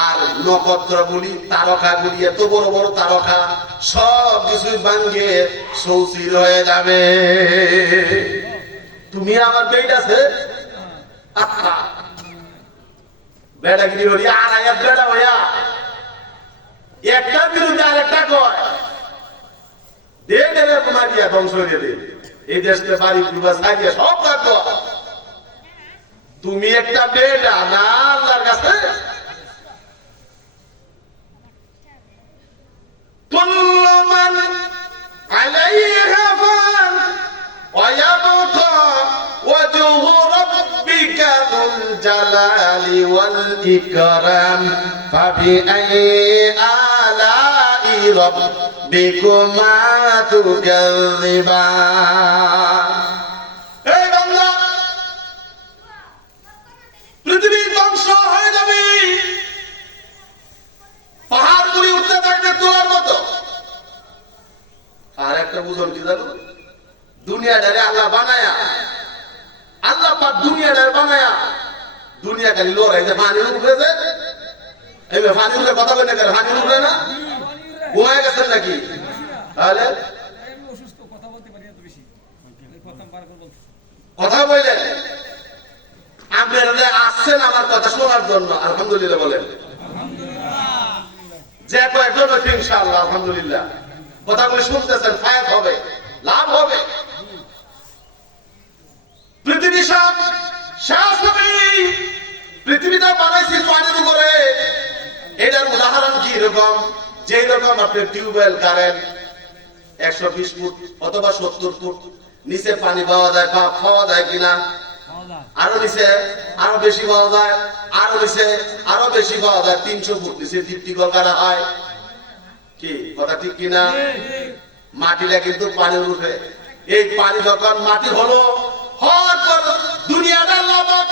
আর নক্ষত্রগুলি, তারকাগুলি, এত বড় বড় তারকা সব কিছুই ভাঙে সৌচির হয়ে যাবে। তুমি আমার বেড আছে বেড়াগিরি হলি আর আয়াত বেড়া হইয়া একটা বিরুদ্ধে আরেকটা কয় দে দেবে মারিয়া ধ্বংস হয়ে দে। এই দেশে বাড়ি পুরা সারিয়া সব থাকবো, তুমি একটা বেড়া না আল্লাহর কাছে। কুল্লু মান আলাইহা ফান ওয়া ইয়াবকা ওয়াজহু রাব্বিকা যুল জালালি ওয়াল ইকরাম ফাবিআইয়ি আলা'i রাব্বিকুমা তুকাযযিবান। এই বান্দা, পৃথিবী ধ্বংস হয়ে যাবে, পাহাড়গুলি উঠতে থাকবে তুলার মতো। আর একটা বুঝুন কি জানো, দুনিয়াটারে আল্লাহ বানায়া, আল্লাহ পাক দুনিয়াটারে বানায়া, দুনিয়া খালি লড়াই যে পানি উঠবে, যে এই পানি উঠলে কথা বলে না, পানি উঠবে না, ঘুমায় গেছেন নাকি? তাহলে কথা বললেন, আপনারা আসছেন আমার কথা শোনার জন্য, আলহামদুলিল্লাহ বলেন। যে কয়েকজন ইনশাআল্লাহ আলহামদুলিল্লাহ কথাগুলি শুনতেছেন, ফায়দা হবে, লাভ হবে। পৃথিবী সব শেষ হবে, পৃথিবীটা বানাইছি পানির উপরে। এটার উদাহরণ কি রকম? যে রকম আপনি টিউবওয়েল কারেন্ট 120 ফুট অথবা 70 ফুট নিচে পানি পাওয়া যায়, পাওয়া যায় কিনা? আরো নিচে আরো বেশি পাওয়া যায়, আরো নিচে আরো বেশি পাওয়া যায়, 300 ফুট নিচে দীপ্তি কলকাতা হয়। কি কথা ঠিক কিনা? মাটিটা কিন্তু পানির উঠে। এই পানি যখন মাটি হলো, হওয়ার পর দুনিয়াটা লাবক,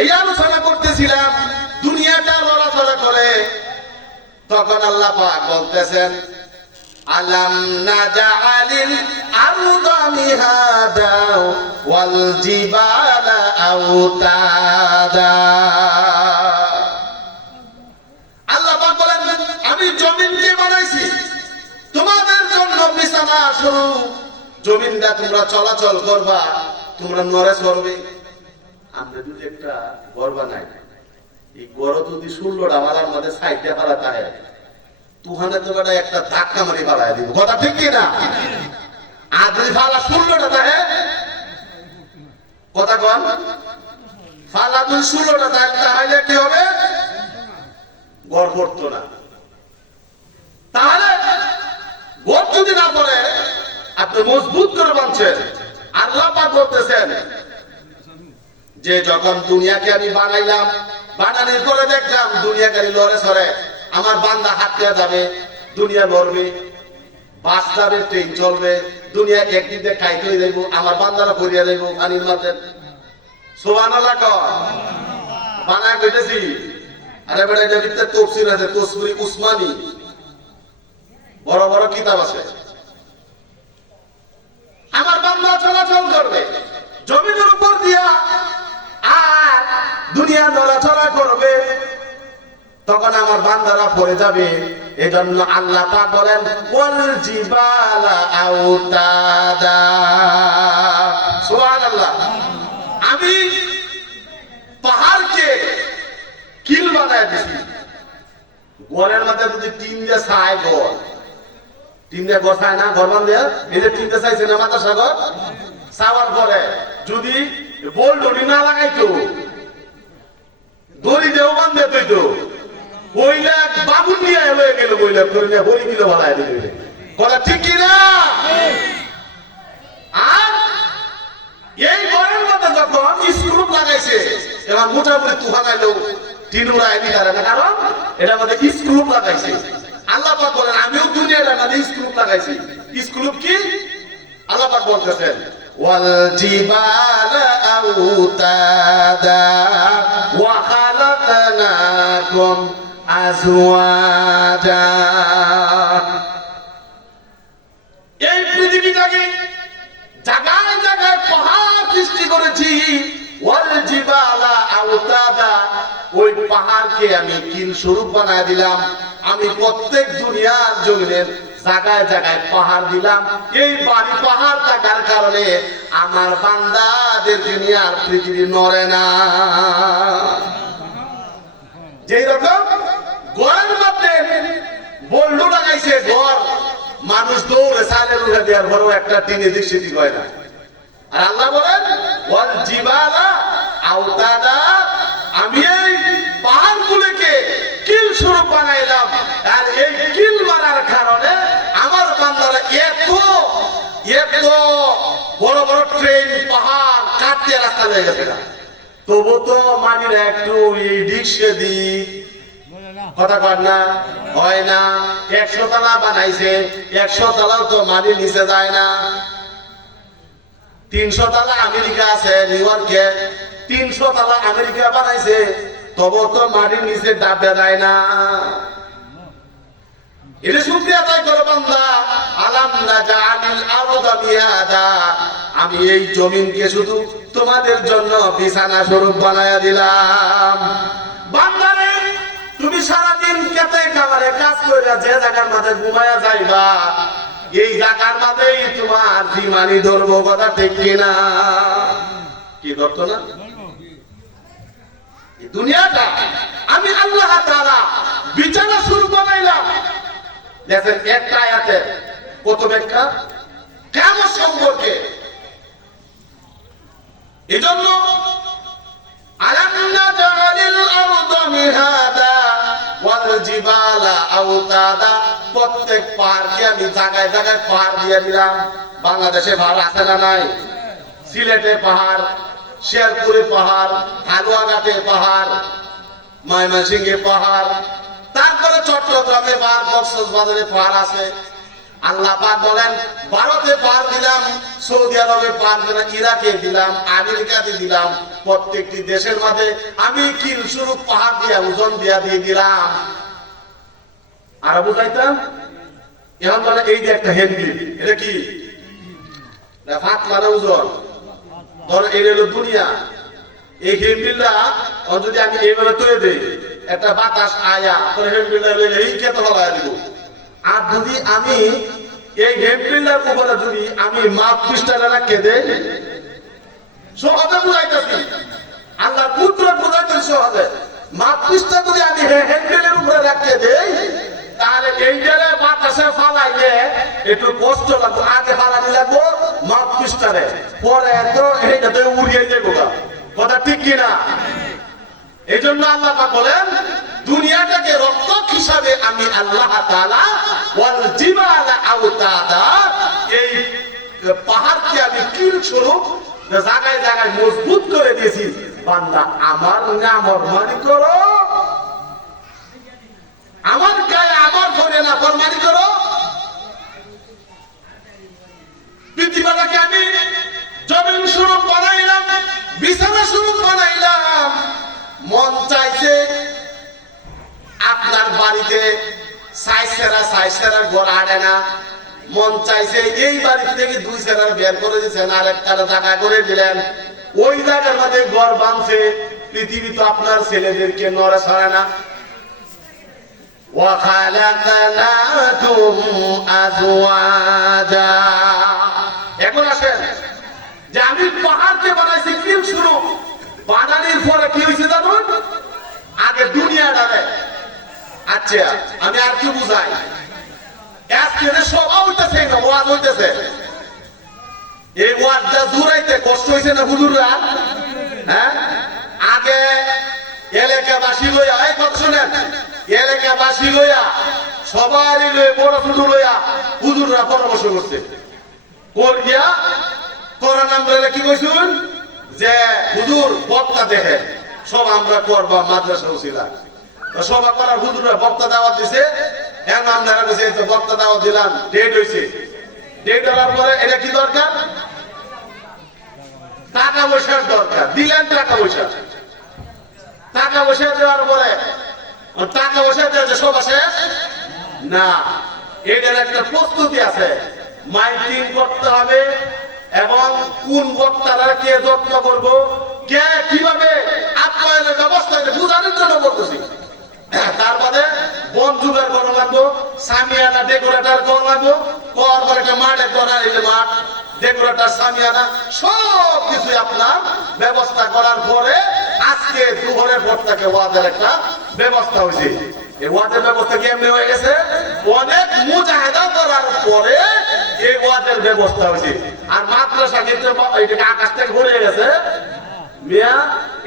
এই আলোচনা করতেছিলাম, দুনিয়াটা লড়াচড়া করে, তখন আল্লাহ পাক বলতেছেন আলাম নাজআলিল আরদা মিহাদা ওয়াল জিবালা আওতাদা। আল্লাহ পাক বলেন আমি জমিনকে বানাইছি তোমাদের জন্য বিছানা স্বরূপ, জমিনটা তোমরা চলাচল করবা, তোমরা নড়ে চড়বে। আমরা যদি একটা ঘর বানাই, এই ঘর যদি 16টা মালার মধ্যে সাইডে ফালাতে হয়, তুহানে তোমাটা একটা ধাক্কা মারি ফালাই দিব, কথা ঠিক কি না? আর যদি ফালা 16টা থাকে, কথা কন, ফালা যদি 16টা থাকে তাহলে কি হবে? ঘর পড়তো না। তাহলে ঘর যদি না পড়ে, আপনি মজবুত করে বাঁধছেন। আল্লাহ পাক বলতেছেন যে যখন দুনিয়াকে আমি বানাইলাম, বানানোর পরে দেখলাম দুনিয়াকে লড়ে সরে, আমার বান্দা হাঁটতে যাবে, দুনিয়া লড়বে, বাস যাবে, ট্রেন চলবে, দুনিয়া একদিন দিয়ে খাইতে হয়ে যাইব, আমার বান্দারা পড়িয়া যাইব পানির মাঝে। সুবহানাল্লাহ কর, বানায় কইতেছি। আরে বেটা এটা ভিতরে তাফসীর আছে, তাফসীর উসমানী, বড় বড় কিতাব আছে। আমার বান্দা চলাচল করবে জমিনের উপর দিয়া, আর দুনিয়া নড়াচড়া করবে, তখন আমার বান্দারা পড়ে যাবে। এজন্য আল্লাহ পাক বলেন ওয়াল জিবালা আওতাদা। সুবহানাল্লাহ। আমি পাহাড়কে কিল বানায় দিছি। ঘরের মধ্যে যদি টিন দিয়ে ছাই, ঘর টিন দিয়ে বসায় না, ঘর বান্ধে, এই যে টিন দিয়ে চাইছে না মাথা সাগর, চাওয়ার পরে যদি বোল ডরি না লাগাইতো, দড়ি দেও বান্ধে তো বইলা বাবু নিয়ে হয়ে গেল, বইলা করে নিয়ে হরি মিলে বানায় দিল, কথা ঠিক কি না? আর এই ঘরের মধ্যে যখন স্ক্রু লাগাইছে, এবার মোটামুটি তুফান আইলো, টিন উড়ায় নি কারণ এটার মধ্যে স্ক্রু লাগাইছে। আল্লাহ পাক বলেন আমিও দুনিয়াটার মধ্যে স্ক্রু লাগাইছি। স্ক্রু কি? আল্লাহ পাক বলতেছেন ওয়াল জিবালা আওতাদা ওয়া খালাকনাকুম আজওয়াজা। এই পৃথিবীটাকে জায়গায় জায়গায় পাহাড় সৃষ্টি করেছি। ওয়াল জিবালা আওতাদা, ওই পাহাড়কে আমি কিল স্বরূপ বানায় দিলাম। আমি প্রত্যেক দুনিয়ার জমিনের জায়গায় জায়গায় পাহাড় দিলাম। এই বাড়ি পাহাড় থাকার কারণে আমার বান্দাদের দুনিয়ার পৃথিবী নড়ে না। যেই রকম ঘরের মধ্যে বল্লু লাগাইছে, ঘর মানুষ দৌড়ে সালের উঠে দেওয়ার পরেও একটা টিনে দিক সেদিক হয় না। আর আল্লাহ বলেন ওয়াল জিবালা আওতাদা, আমি এই পাহাড়গুলোকে কিল স্বরূপ বানাইলাম। আর এই কিল মারার কারণে আমার বান্দারা এত এত বড় বড় ট্রেন পাহাড় কাটতে রাস্তা হয়ে গেছে না, তবু তো মাটির একটু এই দিক সেদিক, কথা কর না, হয় না। 100 তলা বানাইছে, 100 তলাও তো মাটির নিচে যায় না। 300 তলা আমেরিকা আছে, নিউ ইয়র্কে 300 তলা আমেরিকা বানাইছে, তবু তো মাটির নিচে ডাববে যায় না। এটা শুকরিয়া আদায় করো বান্দা। আলাম নাজআলিল আরদা মিহাদা, আমি এই জমিনকে শুধু তোমাদের জন্য বিছানা স্বরূপ বানায়া দিলাম। বান্দারে তুমি সারাদিন খেতে খামারে কাজ কইরা যে জায়গার মধ্যে ঘুমায়া যাইবা, এই জায়গার মধ্যেই তোমার জীবনী ধরবো, কথা ঠিক কিনা? কি ধরতো না? দুনিয়াটা আমি আল্লাহ তাআলা বিছানা স্বরূপ বানাইলাম। দেখেন একটা আয়াতে কত ব্যাখ্যা কিয়ামত সম্পর্কে। এজন্য আলাম নাজআলিল আরদা মিহাদা ওয়াল জিবালা আওতাদা, প্রত্যেক পাহাড়কে আমি জায়গায় জায়গায় পাহাড় দিয়ে দিলাম। বাংলাদেশে পাহাড় আছে না নাই? সিলেটে পাহাড়, শেরপুরে পাহাড়, হালুয়াঘাটে পাহাড়, ময়মনসিংহে পাহাড়, তারপরে চট্টগ্রামে পাহাড়, কক্সবাজারে পাহাড় আছে। আল্লাহ পাক বলেন ভারতে পার দিলাম, সৌদি আরবে পার দিলাম, ইরাকে দিলাম, আমেরিকাতে দিলাম, প্রত্যেকটি দেশের মধ্যে আমি কিল স্বরূপ পাহাড় দিয়া ওজন দিয়া দিয়ে দিলাম। আর বুঝাইতাম এখন বলে এই যে একটা হ্যান্ডবিল, এটা কি ফাত মানে ওজন, ধর এটা হলো দুনিয়া। এই হ্যান্ডবিলটা যদি আমি এইভাবে তৈরি দিই, একটা বাতাস আয়া তোর হ্যান্ডবিলটা লইলে এই খেতে ফেলা দিব। আর যদি আমি এই হ্যান্ডবিলটার উপরে যদি আমি মাপ পৃষ্ঠাটা রাখে দেই, সহজে বুঝাইতেছি, আল্লাহ পুত্র বুঝাইতেছি সহজে। মাপ পৃষ্ঠা যদি আমি হ্যান্ডবিলের উপরে রাখে দেই, তাহলে এইটারে বাতাসে ফালাইলে একটু কষ্ট লাগবে, আগে ফালানি লাগবো মাপ পৃষ্ঠারে, পরে তো এইটাতে উড়িয়ে যাবো। কথা ঠিক কিনা? এই জন্য আল্লাহ পাক বলেন দুনিয়াটাকে রক্ষক হিসাবে আমি আল্লাহ তাআলা ওয়াল জিবালা আওতাদা, এই পাহাড়কে আমি কিল স্বরূপ জায়গায় জায়গায় মজবুত করে দিয়েছি। বান্দা আমার নাফরমানি করো, আমার গায়ে আমার ধরে নাফরমানি করো। পৃথিবীটাকে আমি জমিন স্বরূপ বানাইলাম, বিছানা স্বরূপ বানাইলাম। মন চাইছে আপনার বাড়িতে সাইসেরা ঘর আড়ে না, মন চাইছে এই বাড়ি থেকে 2 সেরা বের করে দিয়েছেন, আর একটা জায়গা করে দিলেন, ওই জায়গার মধ্যে ঘর বাঁধছে। পৃথিবী তো আপনার ছেলেদেরকে নড়ে সরে না। এখন আসেন যে আমি পাহাড়কে বানাইছি কিল স্বরূপ, বানানির পরে কি হয়েছে জানুন? আগে দুনিয়াটা দেয়। আচ্ছা আমি আর কি বুঝাই, আজকে সভা হইতেছে না, ওয়াজ হইতেছে, এই ওয়াজটা জুড়াইতে কষ্ট হয়েছে না হুজুররা? হ্যাঁ, আগে এলাকাবাসী লইয়া, এই কথা শুনেন, এলাকাবাসী লইয়া সবারই লইয়া বড় ছোট লইয়া হুজুররা পরামর্শ করছে। করিয়া করার নামটা কি কইছুন যে হুজুর বক্তা দেখে সব আমরা করবো, মাদ্রাসা ছিলাম সভা করার হুজুররা বক্তা দাওয়াত দিছে। এখন আমরা কইছে এই তো বক্তা দাওয়াত দিলাম, ডেট হইছে, ডেট হওয়ার পরে এটা কি দরকার? টাকা পয়সার দরকার। দিলেন টাকা পয়সা, টাকা পয়সা দেওয়ার পরে টাকা পয়সা দেওয়া সভা শেষ না, এটার একটা প্রস্তুতি আছে। মাইকিং করতে হবে এবং কোন বক্তারা কে যত্ন করবো, কে কিভাবে আপ্যায়নের ব্যবস্থা বুঝানোর জন্য বলতেছি। তারপরে বন জোগাড় করা লাগবো, সামিয়ানা ডেকোরেটর করা লাগবো, করার পরে একটা মাঠে করার, এই যে মাঠ ডেকোরেটর সামিয়ানা সব কিছু আপনার ব্যবস্থা করার পরে আজকে দুপুরের পর থেকে ওয়াজের একটা ব্যবস্থা হয়েছে। এই ওয়াজের ব্যবস্থা কি এমনি হয়ে গেছে? অনেক মুজাহিদা করার পরে এই ওয়াজের ব্যবস্থা হয়েছে। আর মাদ্রাসা কিন্তু এটাকে আকাশ থেকে ঘুরে গেছে মিয়া,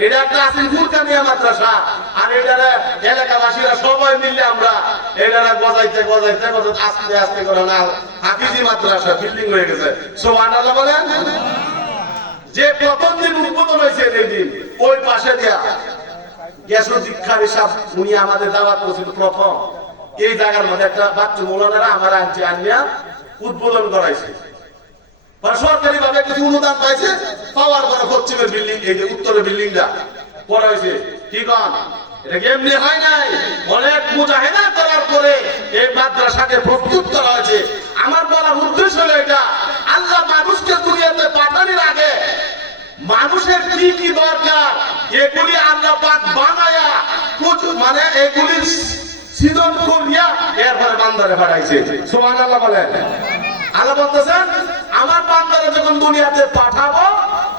এটা একটা আসিল ফুরকানিয়া মাদ্রাসা, আর এটা এলাকাবাসীরা সবাই মিলে আমরা এটা গজাইতে গজাইতে আস্তে আস্তে করে না হাফিজি মাদ্রাসা বিল্ডিং হয়ে গেছে। সুবহানাল্লাহ বলেন। যে প্রথম দিন উদ্বোধন হয়েছে এই দিন ওই পাশে দিয়া গ্যাসোদীক্ষার হিসাব উনি আমাদের দাওয়াত করেছিল প্রথম। এই জায়গার মধ্যে একটা বাচ্চা মৌলানারা আমার আনছে, আনিয়া উদ্বোধন করাইছে। সরকারি ভাবে কিছু অনুদান পাইছে, পাওয়ার পরে পশ্চিমের বিল্ডিং, এই যে উত্তরের বিল্ডিংটা করা হয়েছে। কি কন? এটা এমনি হয় নাই, অনেক মুজাহিদা করার পরে এই মাদ্রাসাকে প্রস্তুত করা হয়েছে। আমার বলার উদ্দেশ্য হলো এটা, আল্লাহ মানুষকে দুনিয়াতে পাঠানোর আগে মানুষের কি কি দরকার এগুলি আল্লাহ পাক বানায়া মানে এগুলি সৃজন করিয়া এরপরে বান্দারে পাঠাইছে। সুবহানাল্লাহ বলেন। আল্লাহ বলতেছেন আমার বান্দারে যখন দুনিয়াতে পাঠাবো,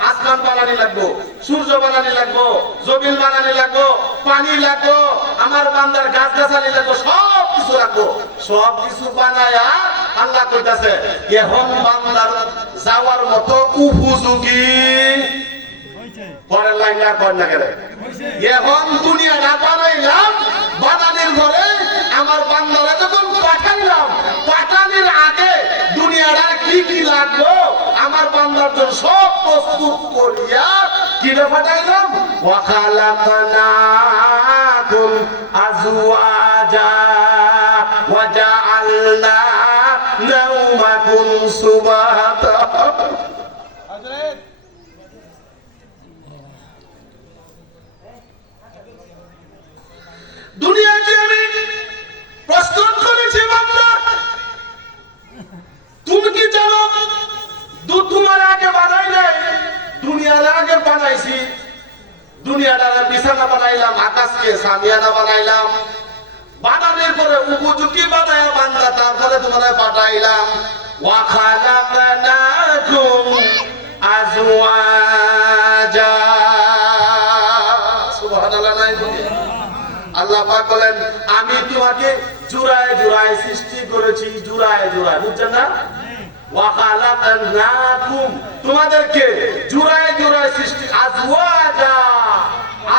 আসমান বানানি লাগবো, সূর্য বানানি লাগবো, জমিন বানানি লাগবো, পানি লাগবো, আমার বান্দার গাছ গাছালি লাগবো, সব কিছু লাগবো। সব কিছু বানায়া আল্লাহ কইতাছে এখন বান্দার যাওয়ার মতো উপযোগী। পরের লাইন না কর না কেন, এখন দুনিয়া না বানাইলাম, বানানির ঘরে আমার বান্দারা যখন পাঠাইলাম, পাঠানির আগে দুনিয়াটা কি কি লাগলো আমার বান্দার জন্য সব প্রস্তুত করিয়া কিনে পাঠাইলাম। ওয়া খালাকনাকুম আজওয়াজা ওয়া জাআলনা নাওমাকুম সুবাতা। দুনিয়াকে আমি প্রস্তুত করেছি বান্দা, তুমি কি জানো তোমার আগে বানাই নাই, দুনিয়ার আগে বানাইছি। দুনিয়াটার বিছানা বানাইলাম, আকাশকে সামিয়ানা বানাইলাম, বানানোর পরে উপযোগী বানায় বান্দা, তারপরে তোমার পাঠাইলাম। ওয়া খালাকনাকুম আজওয়াজা। সুবহানাল্লাহ। নাই আল্লাহ পাক বলেন আমি তোমাকে জোড়ায় জোড়ায় সৃষ্টি করেছি, জোড়ায় জোড়ায়, বুঝছেন না? ওয়া খালাকনাকুম, তোমাদেরকে জোড়ায় জোড়ায় সৃষ্টি, আজওয়াজা,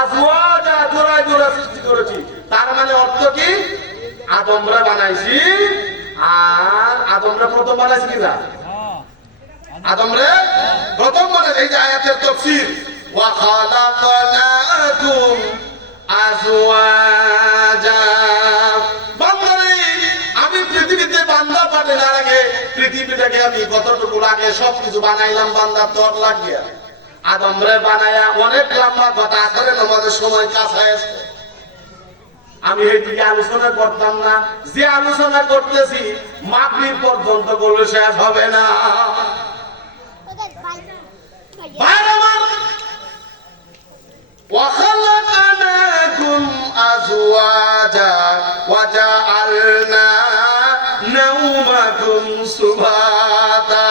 আজওয়াজা, জোড়ায় জোড়ায় সৃষ্টি করেছি। তার মানে অর্থ কি? আদমরা বানাইছি, আর আদমরা প্রথম বানাইছি কিনা? আদমরে প্রথম বানাইছি। এই যে আয়াতের তাফসীর, ওয়া খালাকনাকুম আজওয়াজা। বান্দারে আমি পৃথিবীতে বান্দা পাঠানোর আগে পৃথিবীটাকে আমি কতটুকু লাগে সবকিছু বানাইলাম বান্দার তর লাগিয়া। আদমরে বানায়া অনেক লম্বা কথা, আসলে আমাদের সময় কাছে আসছে, আমি এইদিকে আলোচনা করতাম না। যে আলোচনা করতেছি মাগরিব পর্যন্ত বলে শেষ হবে না। وخلقناكم أزواجا وجعلنا نومكم سباتا।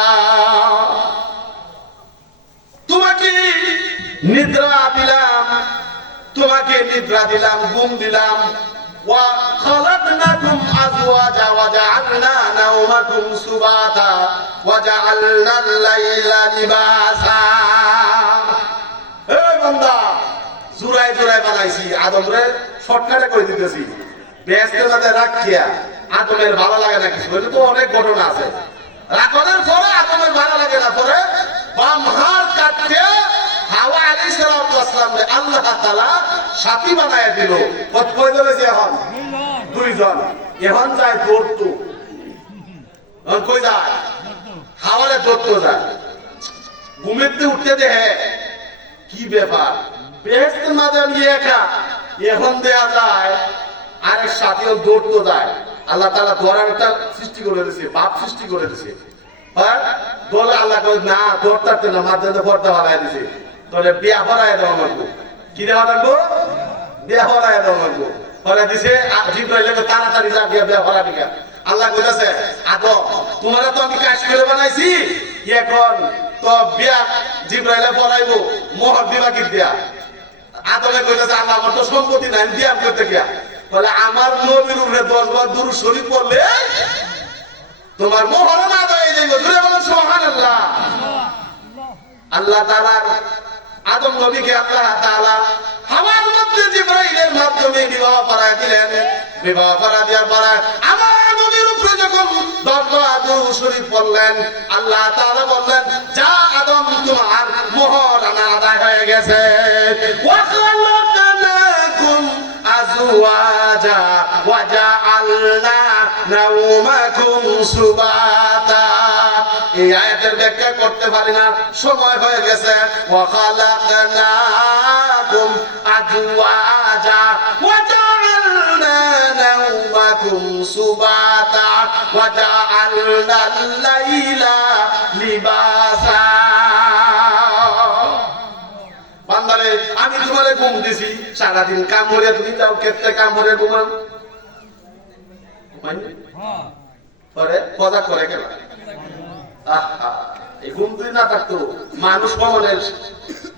তোমাকে নিদ্রা দিলাম, তোমাকে নিদ্রা দিলাম, ঘুম দিলাম। ওয়া খালাকনাকুম আজওয়াজা ওয়া জাআলনা নাওমাকুম সুবাতা ওয়া জাআলনা আল-লাইলা লিবাসা। এই বান্দা, জোড়ায় জোড়ায় বানাইছি, আদমরে শর্টকাটে করে দিতেছি। বেহেশতের মধ্যে রাখিয়া আদমের ভালো লাগে না কিছু, তো অনেক ঘটনা আছে। রাখনের পরে আদমের ভালো লাগে না, পরে বাম হাত কাটতে হাওয়া আলাইহিস সালাম আল্লাহ তাআলা সাথী বানায় দিল। কয়জন আছে এখন? দুইজন। এখন যায় দৌড়তো, কই যায়? হাওয়ারে দৌড়তো যায়। ঘুমেতে উঠতে দেখে কি ব্যাপার, বেহেশতের মাঝে আমি একা, এখন দেয়া যায় আরেক সাথীও দৌড়তো যায়। আল্লাহ তাআলা ধরার একটা সৃষ্টি করে দিয়েছে, বাপ সৃষ্টি করে দিয়েছে। হ্যাঁ, দলে আল্লাহ কই না দৌড়তে না, মাঝে পর্দা বানায় দিয়েছে। তাহলে বিয়া হরায় দেওয়া লাগবো। কি দেওয়া লাগবো? বিয়া হরায় দেওয়া লাগবো। পরে দিছে জিবরাইল তাড়াতাড়ি যা বিয়া হরাবি না। আল্লাহ কইতাছে আদম তোমারে তো আমি কাজ করে বানাইছি, এখন তো বিয়া জিবরাইলে পড়াইবো, মোহর দিবা কি দিয়া? আদমে কইতাছে আল্লাহ আমার তো সম্পত্তি নাই, বিয়া করতে গিয়া। বলে আমার নবীর উপরে 10 বার দুরূদ শরীফ পড়লে তোমার মোহর না দেয় যাইব। জোরে বলেন সুবহানাল্লাহ। আল্লাহ তাআলা আদম নবীকে আল্লাহ তাআলা হাওয়ার মধ্যে জিবরাইলের মাধ্যমে বিবাহ পড়ায় দিলেন। বিবাহ পড়া দেওয়ার পরে আমার নবীর উপরে যখন 10 বার দুরূদ শরীফ পড়লেন, আল্লাহ তাআলা বললেন যা আদম তোমার মোহর আদায় হয়ে গেছে। ওয়া খালাকনাকুম আজওয়াজা ওয়া জাআলনা নাওমাকুম সুবাতা। এই আয়াতের ব্যাখ্যা করতে পারি না, সময় হয়ে গেছে। ওয়া খালাকনাকুম আজওয়াজা ওয়া জাআলনা নাওমাকুম সুবাতা ওয়া জাআলনা আল-লাইলা লিবাসা। বান্দারে আমি তোমারে ঘুম দিছি, সারাদিন কাম করে তুমি যাও ক্ষেত্রে কাম করে ঘুমাও, পরে কথা করে কেন? এই ঘুম যদি না থাকতো মানুষ কমনের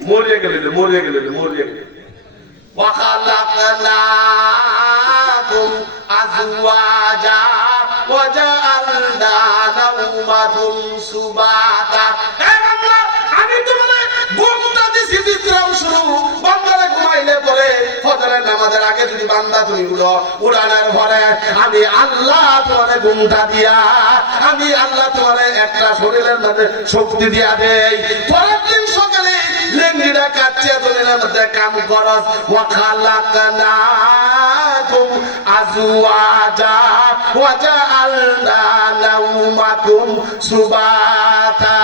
মরিয়ে গেলে মরিয়ে গেলে মরিয়ে গেলে। ওয়া খালাকনাকুম আজওয়াজা ওয়া জাআলনা নাওমাকুম সুবাতা। আমি তোমারে ঘুমটা দিছি বিশ্রাম শুরু, বান্দারে ঘুমাইলে পরে ফজরের নামাজের আগে যদি বান্দা তুমি উড়ানোর পরে আমি আল্লাহ তোমারে ঘুমটা দিয়া, আমি আল্লাহ তোমারে একটা শরীরের মধ্যে শক্তি দিয়া দেই। পরের দিন সকালে লেঙ্গিটা কাটছে জমিনের মধ্যে কাম করস। ওয়া খালাকনাকুম আজওয়াজা ওয়া জাআলনা নাওমাকুম সুবাতা।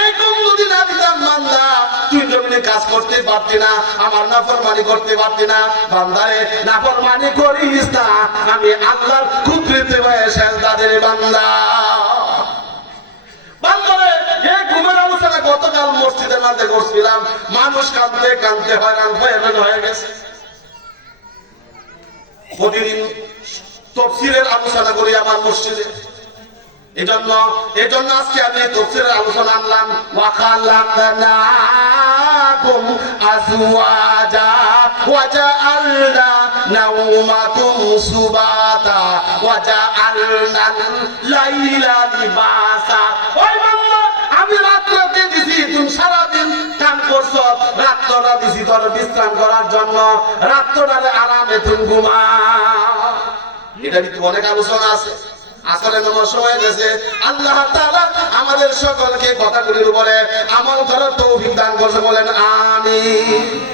এরকম যদি না দিতাম বান্দা, তুই জমিনে কাজ করতে পারতি না, আমার নাফরমানি করতে পারতি না। বান্দারে নাফরমানি করিস না, আমি আল্লাহর কুদরতে হয়ে সেজদা দে বান্দা। বান্দারে এই ঘুমের আলোচনা গতকাল মসজিদের মধ্যে করছিলাম, মানুষ কাঁদতে কাঁদতে হয়রান হয়ে গেছে। প্রতিদিন তাফসীরের আলোচনা করি আমার মসজিদে, এজন্য আজকে আমি তাফসীরের আলোচনা আনলাম। ওয়া খালাকনাকুম আজওয়াজা ওয়া জাআলনা নাওমাকুম সুবাতা ওয়া জাআলনাল লাইলা লিবাসা। ওই বান্দা, আমি রাত্রিতে দিছি, তুমি সারাদিন কাম করছো, রাতটা দিছি তোর বিশ্রাম করার জন্য, রাতটারে আরামে তুমি ঘুমা। এটা কিন্তু অনেক আলোচনা আছে। আসলে নমস্কার হয়ে গেছে। আল্লাহ তাআলা আমাদের সকলকে কথাগুলির উপরে আমল করার তৌফিক দান করতে বলেন আমিন।